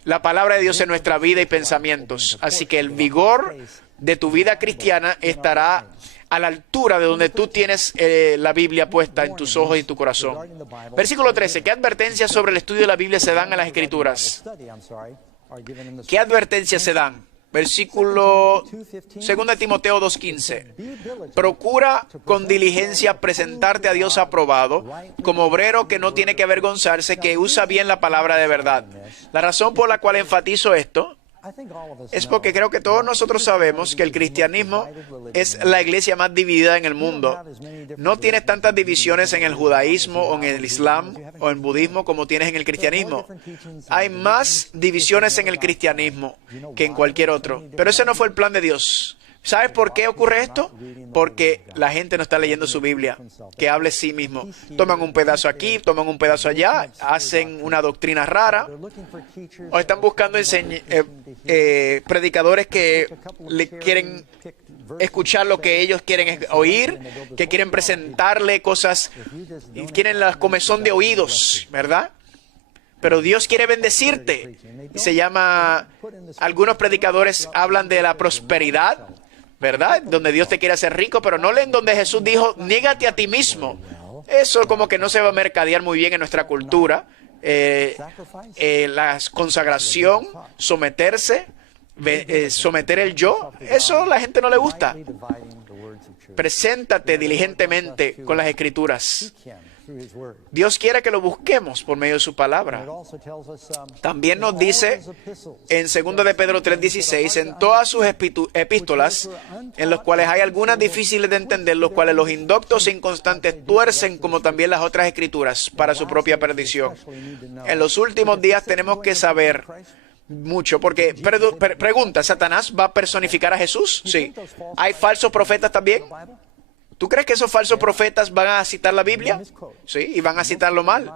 la palabra de Dios en nuestra vida y pensamientos. Así que el vigor de tu vida cristiana estará a la altura de donde tú tienes la Biblia puesta en tus ojos y tu corazón. Versículo 13. ¿Qué advertencias sobre el estudio de la Biblia se dan en las Escrituras? ¿Qué advertencias se dan? Versículo 2 Timoteo 2:15. Procura con diligencia presentarte a Dios aprobado, como obrero que no tiene que avergonzarse, que usa bien la palabra de verdad. La razón por la cual enfatizo esto es porque creo que todos nosotros sabemos que el cristianismo es la iglesia más dividida en el mundo. No tienes tantas divisiones en el judaísmo o en el islam o en el budismo como tienes en el cristianismo. Hay más divisiones en el cristianismo que en cualquier otro. Pero ese no fue el plan de Dios. ¿Sabes por qué ocurre esto? Porque la gente no está leyendo su Biblia, que hable sí mismo. Toman un pedazo aquí, toman un pedazo allá, hacen una doctrina rara, o están buscando predicadores que le quieren escuchar lo que ellos quieren oír, que quieren presentarle cosas, y quieren la comezón de oídos, ¿verdad? Pero Dios quiere bendecirte. Se llama, algunos predicadores hablan de la prosperidad, ¿verdad? Donde Dios te quiere hacer rico, pero no leen donde Jesús dijo, niégate a ti mismo. Eso como que no se va a mercadear muy bien en nuestra cultura. La consagración, someterse, someter el yo, eso a la gente no le gusta. Preséntate diligentemente con las Escrituras. Dios quiere que lo busquemos por medio de su palabra. También nos dice en 2 de Pedro 3:16, en todas sus epístolas, en los cuales hay algunas difíciles de entender, los cuales los indoctos e inconstantes tuercen, como también las otras escrituras, para su propia perdición. En los últimos días tenemos que saber mucho, porque pregunta, ¿Satanás va a personificar a Jesús? Sí. ¿Hay falsos profetas también? ¿Tú crees que esos falsos profetas van a citar la Biblia? Sí, y van a citarlo mal.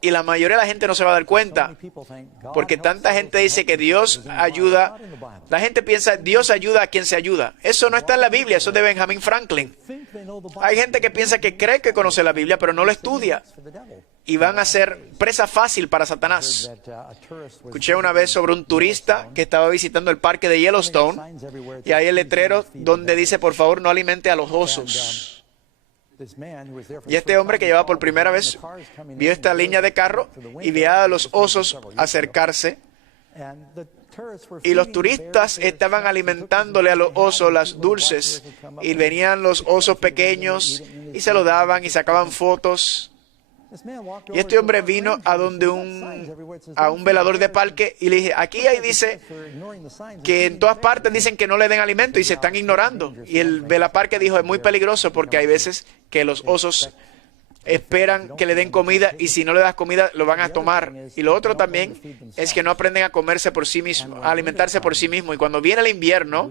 Y la mayoría de la gente no se va a dar cuenta, porque tanta gente dice que Dios ayuda. La gente piensa, Dios ayuda a quien se ayuda. Eso no está en la Biblia, eso es de Benjamin Franklin. Hay gente que piensa que cree que conoce la Biblia, pero no lo estudia. Y van a ser presa fácil para Satanás. Escuché una vez sobre un turista que estaba visitando el parque de Yellowstone y hay el letrero donde dice, por favor, no alimente a los osos. Y este hombre que llevaba por primera vez vio esta línea de carro y veía a los osos acercarse. Y los turistas estaban alimentándole a los osos las dulces. Y venían los osos pequeños y se lo daban y sacaban fotos. Y este hombre vino a donde a un velador de parque y le dije, aquí ahí dice que en todas partes dicen que no le den alimento y se están ignorando. Y el velaparque dijo, es muy peligroso porque hay veces que los osos esperan que le den comida y si no le das comida lo van a tomar. Y lo otro también es que no aprenden a comerse por sí mismos, a alimentarse por sí mismos. Y cuando viene el invierno,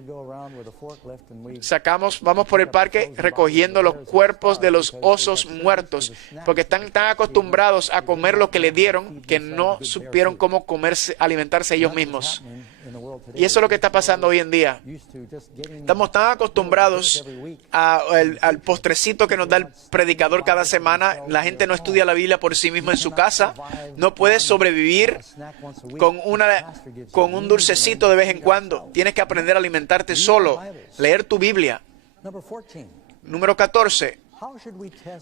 vamos por el parque recogiendo los cuerpos de los osos muertos, porque están tan acostumbrados a comer lo que le dieron que no supieron cómo alimentarse ellos mismos. Y eso es lo que está pasando hoy en día. Estamos tan acostumbrados al postrecito que nos da el predicador cada semana. La gente no estudia la Biblia por sí misma en su casa. No puedes sobrevivir con un dulcecito de vez en cuando. Tienes que aprender a alimentarte solo. Leer tu Biblia. Número 14.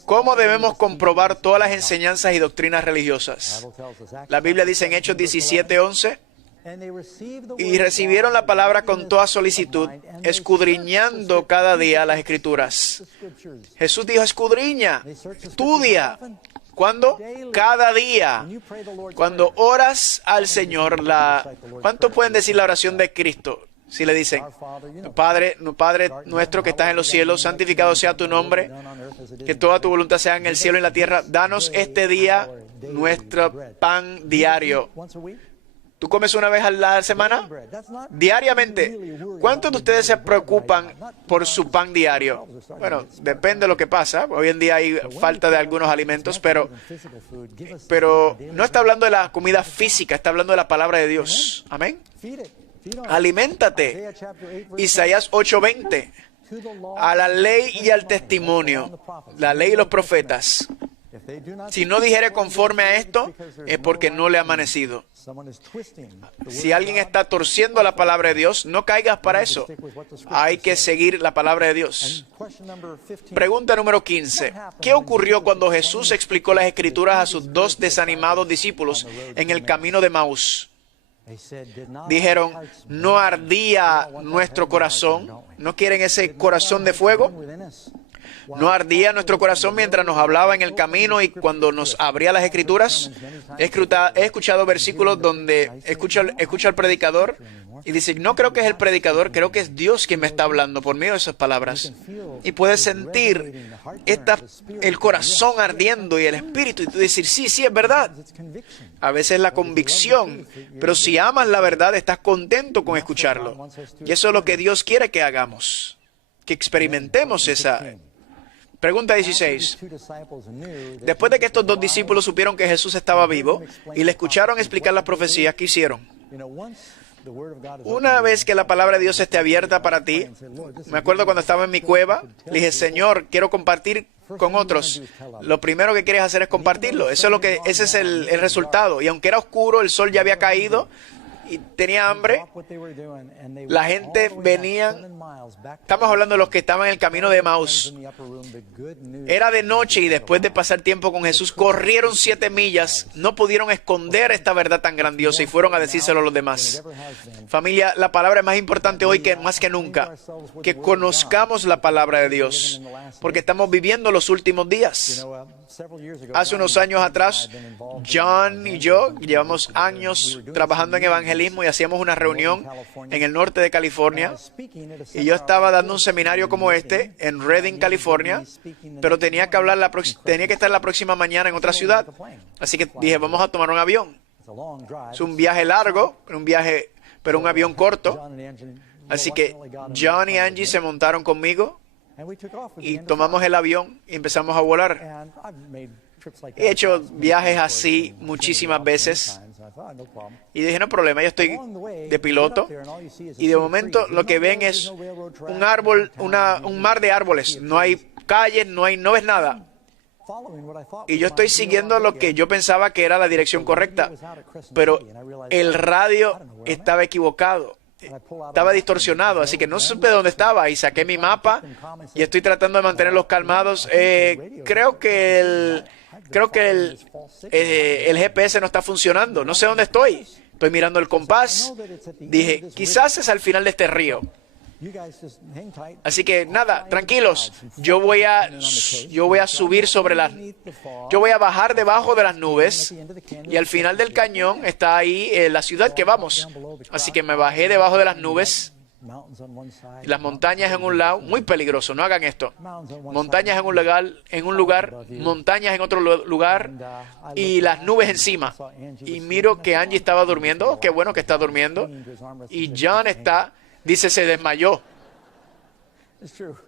¿Cómo debemos comprobar todas las enseñanzas y doctrinas religiosas? La Biblia dice en Hechos 17:11. Y recibieron la palabra con toda solicitud, escudriñando cada día las Escrituras. Jesús dijo, escudriña, estudia. ¿Cuándo? Cada día. Cuando oras al Señor, ¿cuántos pueden decir la oración de Cristo? Si le dicen, Padre nuestro que estás en los cielos, santificado sea tu nombre, que toda tu voluntad sea en el cielo y en la tierra. Danos este día nuestro pan diario. ¿Tú comes una vez a la semana? Diariamente. ¿Cuántos de ustedes se preocupan por su pan diario? Bueno, depende de lo que pasa. Hoy en día hay falta de algunos alimentos, pero no está hablando de la comida física, está hablando de la palabra de Dios. Amén. Aliméntate. Isaías 8:20. A la ley y al testimonio. La ley y los profetas. Si no dijere conforme a esto, es porque no le ha amanecido. Si alguien está torciendo la palabra de Dios, no caigas para eso. Hay que seguir la palabra de Dios. Pregunta número 15. ¿Qué ocurrió cuando Jesús explicó las Escrituras a sus dos desanimados discípulos en el camino de Maús? Dijeron, ¿no ardía nuestro corazón? ¿No quieren ese corazón de fuego? ¿No ardía nuestro corazón mientras nos hablaba en el camino y cuando nos abría las Escrituras? He escuchado versículos donde escucho al predicador y dice, no creo que es el predicador, creo que es Dios quien me está hablando por medio de esas palabras. Y puedes sentir el corazón ardiendo y el espíritu y tú decir, sí, es verdad. A veces la convicción, pero si amas la verdad, estás contento con escucharlo. Y eso es lo que Dios quiere que hagamos, que experimentemos esa. Pregunta 16. Después de que estos dos discípulos supieron que Jesús estaba vivo y le escucharon explicar las profecías, ¿qué hicieron? Una vez que la palabra de Dios esté abierta para ti, me acuerdo cuando estaba en mi cueva, le dije, Señor, quiero compartir con otros. Lo primero que quieres hacer es compartirlo. Ese es el resultado. Y aunque era oscuro, el sol ya había caído y tenía hambre, la gente venía. Estamos hablando de los que estaban en el camino de Emaús. Era de noche y después de pasar tiempo con Jesús, corrieron 7 millas. No pudieron esconder esta verdad tan grandiosa y fueron a decírselo a los demás. Familia, la palabra es más importante hoy más que nunca. Que conozcamos la palabra de Dios, porque estamos viviendo los últimos días. Hace unos años atrás, John y yo llevamos años trabajando en evangelismo y hacíamos una reunión en el norte de California. Y yo estaba dando un seminario como este en Redding, California, pero tenía que estar la próxima mañana en otra ciudad. Así que dije, vamos a tomar un avión. Es un viaje largo, pero un avión corto. Así que John y Angie se montaron conmigo y tomamos el avión y empezamos a volar. He hecho viajes así muchísimas veces y dije, no problema, yo estoy de piloto y de momento lo que ven es un árbol, un mar de árboles. No hay calles, no ves nada. Y yo estoy siguiendo lo que yo pensaba que era la dirección correcta, pero el radio estaba equivocado. Estaba distorsionado, así que no supe dónde estaba y saqué mi mapa y estoy tratando de mantenerlos calmados. Creo que el GPS no está funcionando. No sé dónde estoy, Estoy mirando el compás. Dije, quizás es al final de este río. Así que nada, tranquilos. Yo voy a subir sobre yo voy a bajar debajo de las nubes y al final del cañón está ahí la ciudad que vamos. Así que me bajé debajo de las nubes. Las montañas en un lado, muy peligroso, no hagan esto. Montañas en un lugar, montañas en otro lugar y las nubes encima. Y miro que Angie estaba durmiendo. Oh, qué bueno que está durmiendo. Y John dice, se desmayó.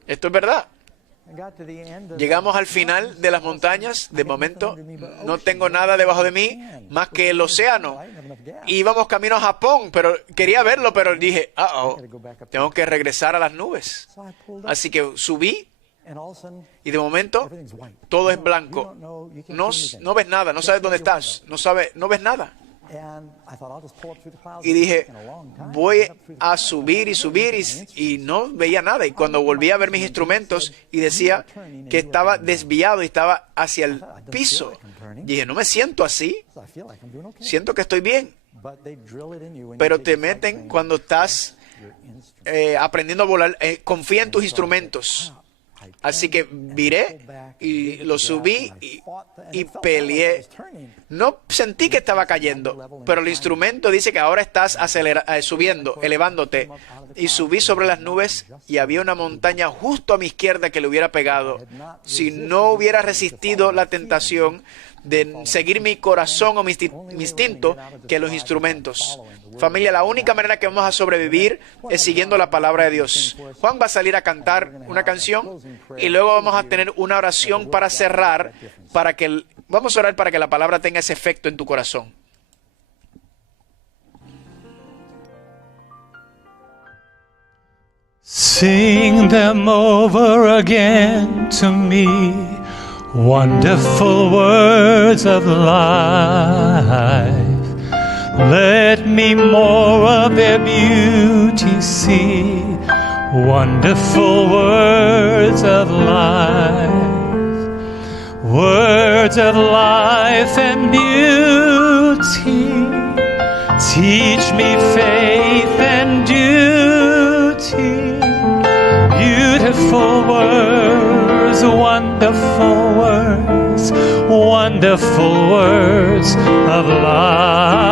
Esto es verdad. Llegamos al final de las montañas. De momento no tengo nada debajo de mí más que el océano. Íbamos camino a Japón, pero quería verlo, pero dije, tengo que regresar a las nubes. Así que subí y de momento todo es blanco. No ves nada, no sabes dónde estás, no ves nada. Y dije, voy a subir y no veía nada. Y cuando volví a ver mis instrumentos y decía que estaba desviado y estaba hacia el piso, dije, no me siento así, siento que estoy bien. Pero te meten cuando estás aprendiendo a volar. Confía en tus instrumentos. Así que viré y lo subí y peleé. No sentí que estaba cayendo, pero el instrumento dice que ahora estás subiendo, elevándote. Y subí sobre las nubes y había una montaña justo a mi izquierda que le hubiera pegado. Si no hubiera resistido la tentación de seguir mi corazón o mi instinto que los instrumentos. Familia, la única manera que vamos a sobrevivir es siguiendo la palabra de Dios. Juan va a salir a cantar una canción y luego vamos a tener una oración para cerrar, vamos a orar para que la palabra tenga ese efecto en tu corazón. Sing them over again to me, wonderful words of life. Let me more of their beauty see, wonderful words of life. Words of life and beauty, teach me faith and duty. Beautiful words, wonderful words, wonderful words of life.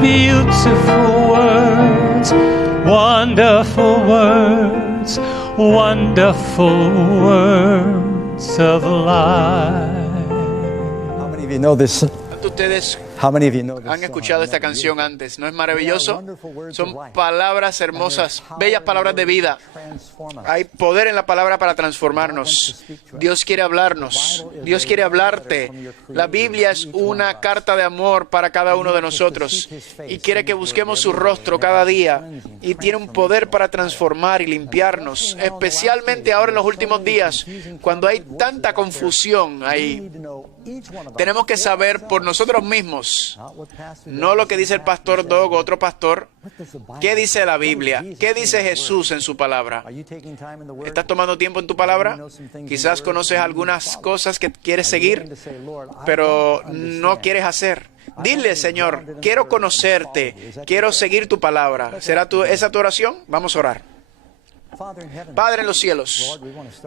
Beautiful words, wonderful words, wonderful words of life. How many of you know this? Ustedes han escuchado esta canción antes, ¿no es maravilloso? Son palabras hermosas, bellas palabras de vida. Hay poder en la palabra para transformarnos. Dios quiere hablarnos, Dios quiere hablarte. La Biblia es una carta de amor para cada uno de nosotros y quiere que busquemos su rostro cada día y tiene un poder para transformar y limpiarnos, especialmente ahora en los últimos días, cuando hay tanta confusión ahí. Tenemos que saber por nosotros mismos, no lo que dice el pastor Doug o otro pastor, qué dice la Biblia, qué dice Jesús en su palabra. ¿Estás tomando tiempo en tu palabra? Quizás conoces algunas cosas que quieres seguir, pero no quieres hacer. Dile, Señor, quiero conocerte, quiero seguir tu palabra. ¿Será esa tu oración? Vamos a orar. Padre en los cielos,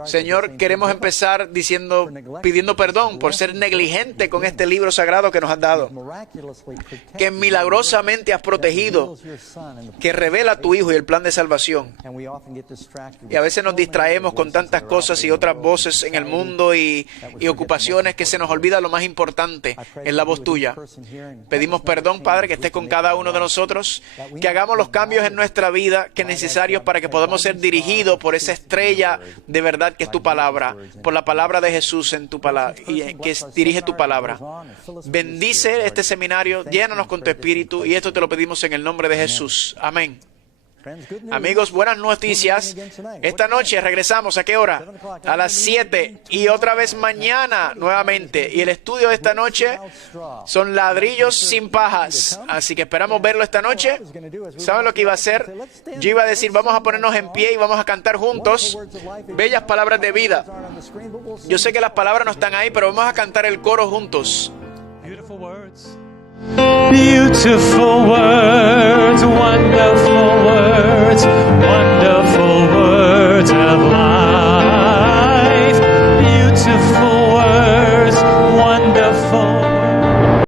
Señor, queremos empezar pidiendo perdón por ser negligente con este libro sagrado que nos has dado, que milagrosamente has protegido, que revela tu Hijo y el plan de salvación. Y a veces nos distraemos con tantas cosas y otras voces en el mundo y ocupaciones que se nos olvida lo más importante, es la voz tuya. Pedimos perdón, Padre, que estés con cada uno de nosotros, que hagamos los cambios en nuestra vida que es necesarios para que podamos ser dirigidos por esa estrella de verdad que es tu palabra, por la palabra de Jesús en tu palabra y que dirige tu palabra. Bendice este seminario, llénanos con tu espíritu y esto te lo pedimos en el nombre de Jesús. Amén. Amigos, buenas noticias. Esta noche regresamos, ¿a qué hora? A las 7 y otra vez mañana nuevamente. Y el estudio de esta noche son ladrillos sin pajas. Así que esperamos verlo esta noche. ¿Saben lo que iba a hacer? Yo iba a decir, vamos a ponernos en pie y vamos a cantar juntos bellas palabras de vida. Yo sé que las palabras no están ahí, pero vamos a cantar el coro juntos. Beautiful words, Beautiful words, wonderful words,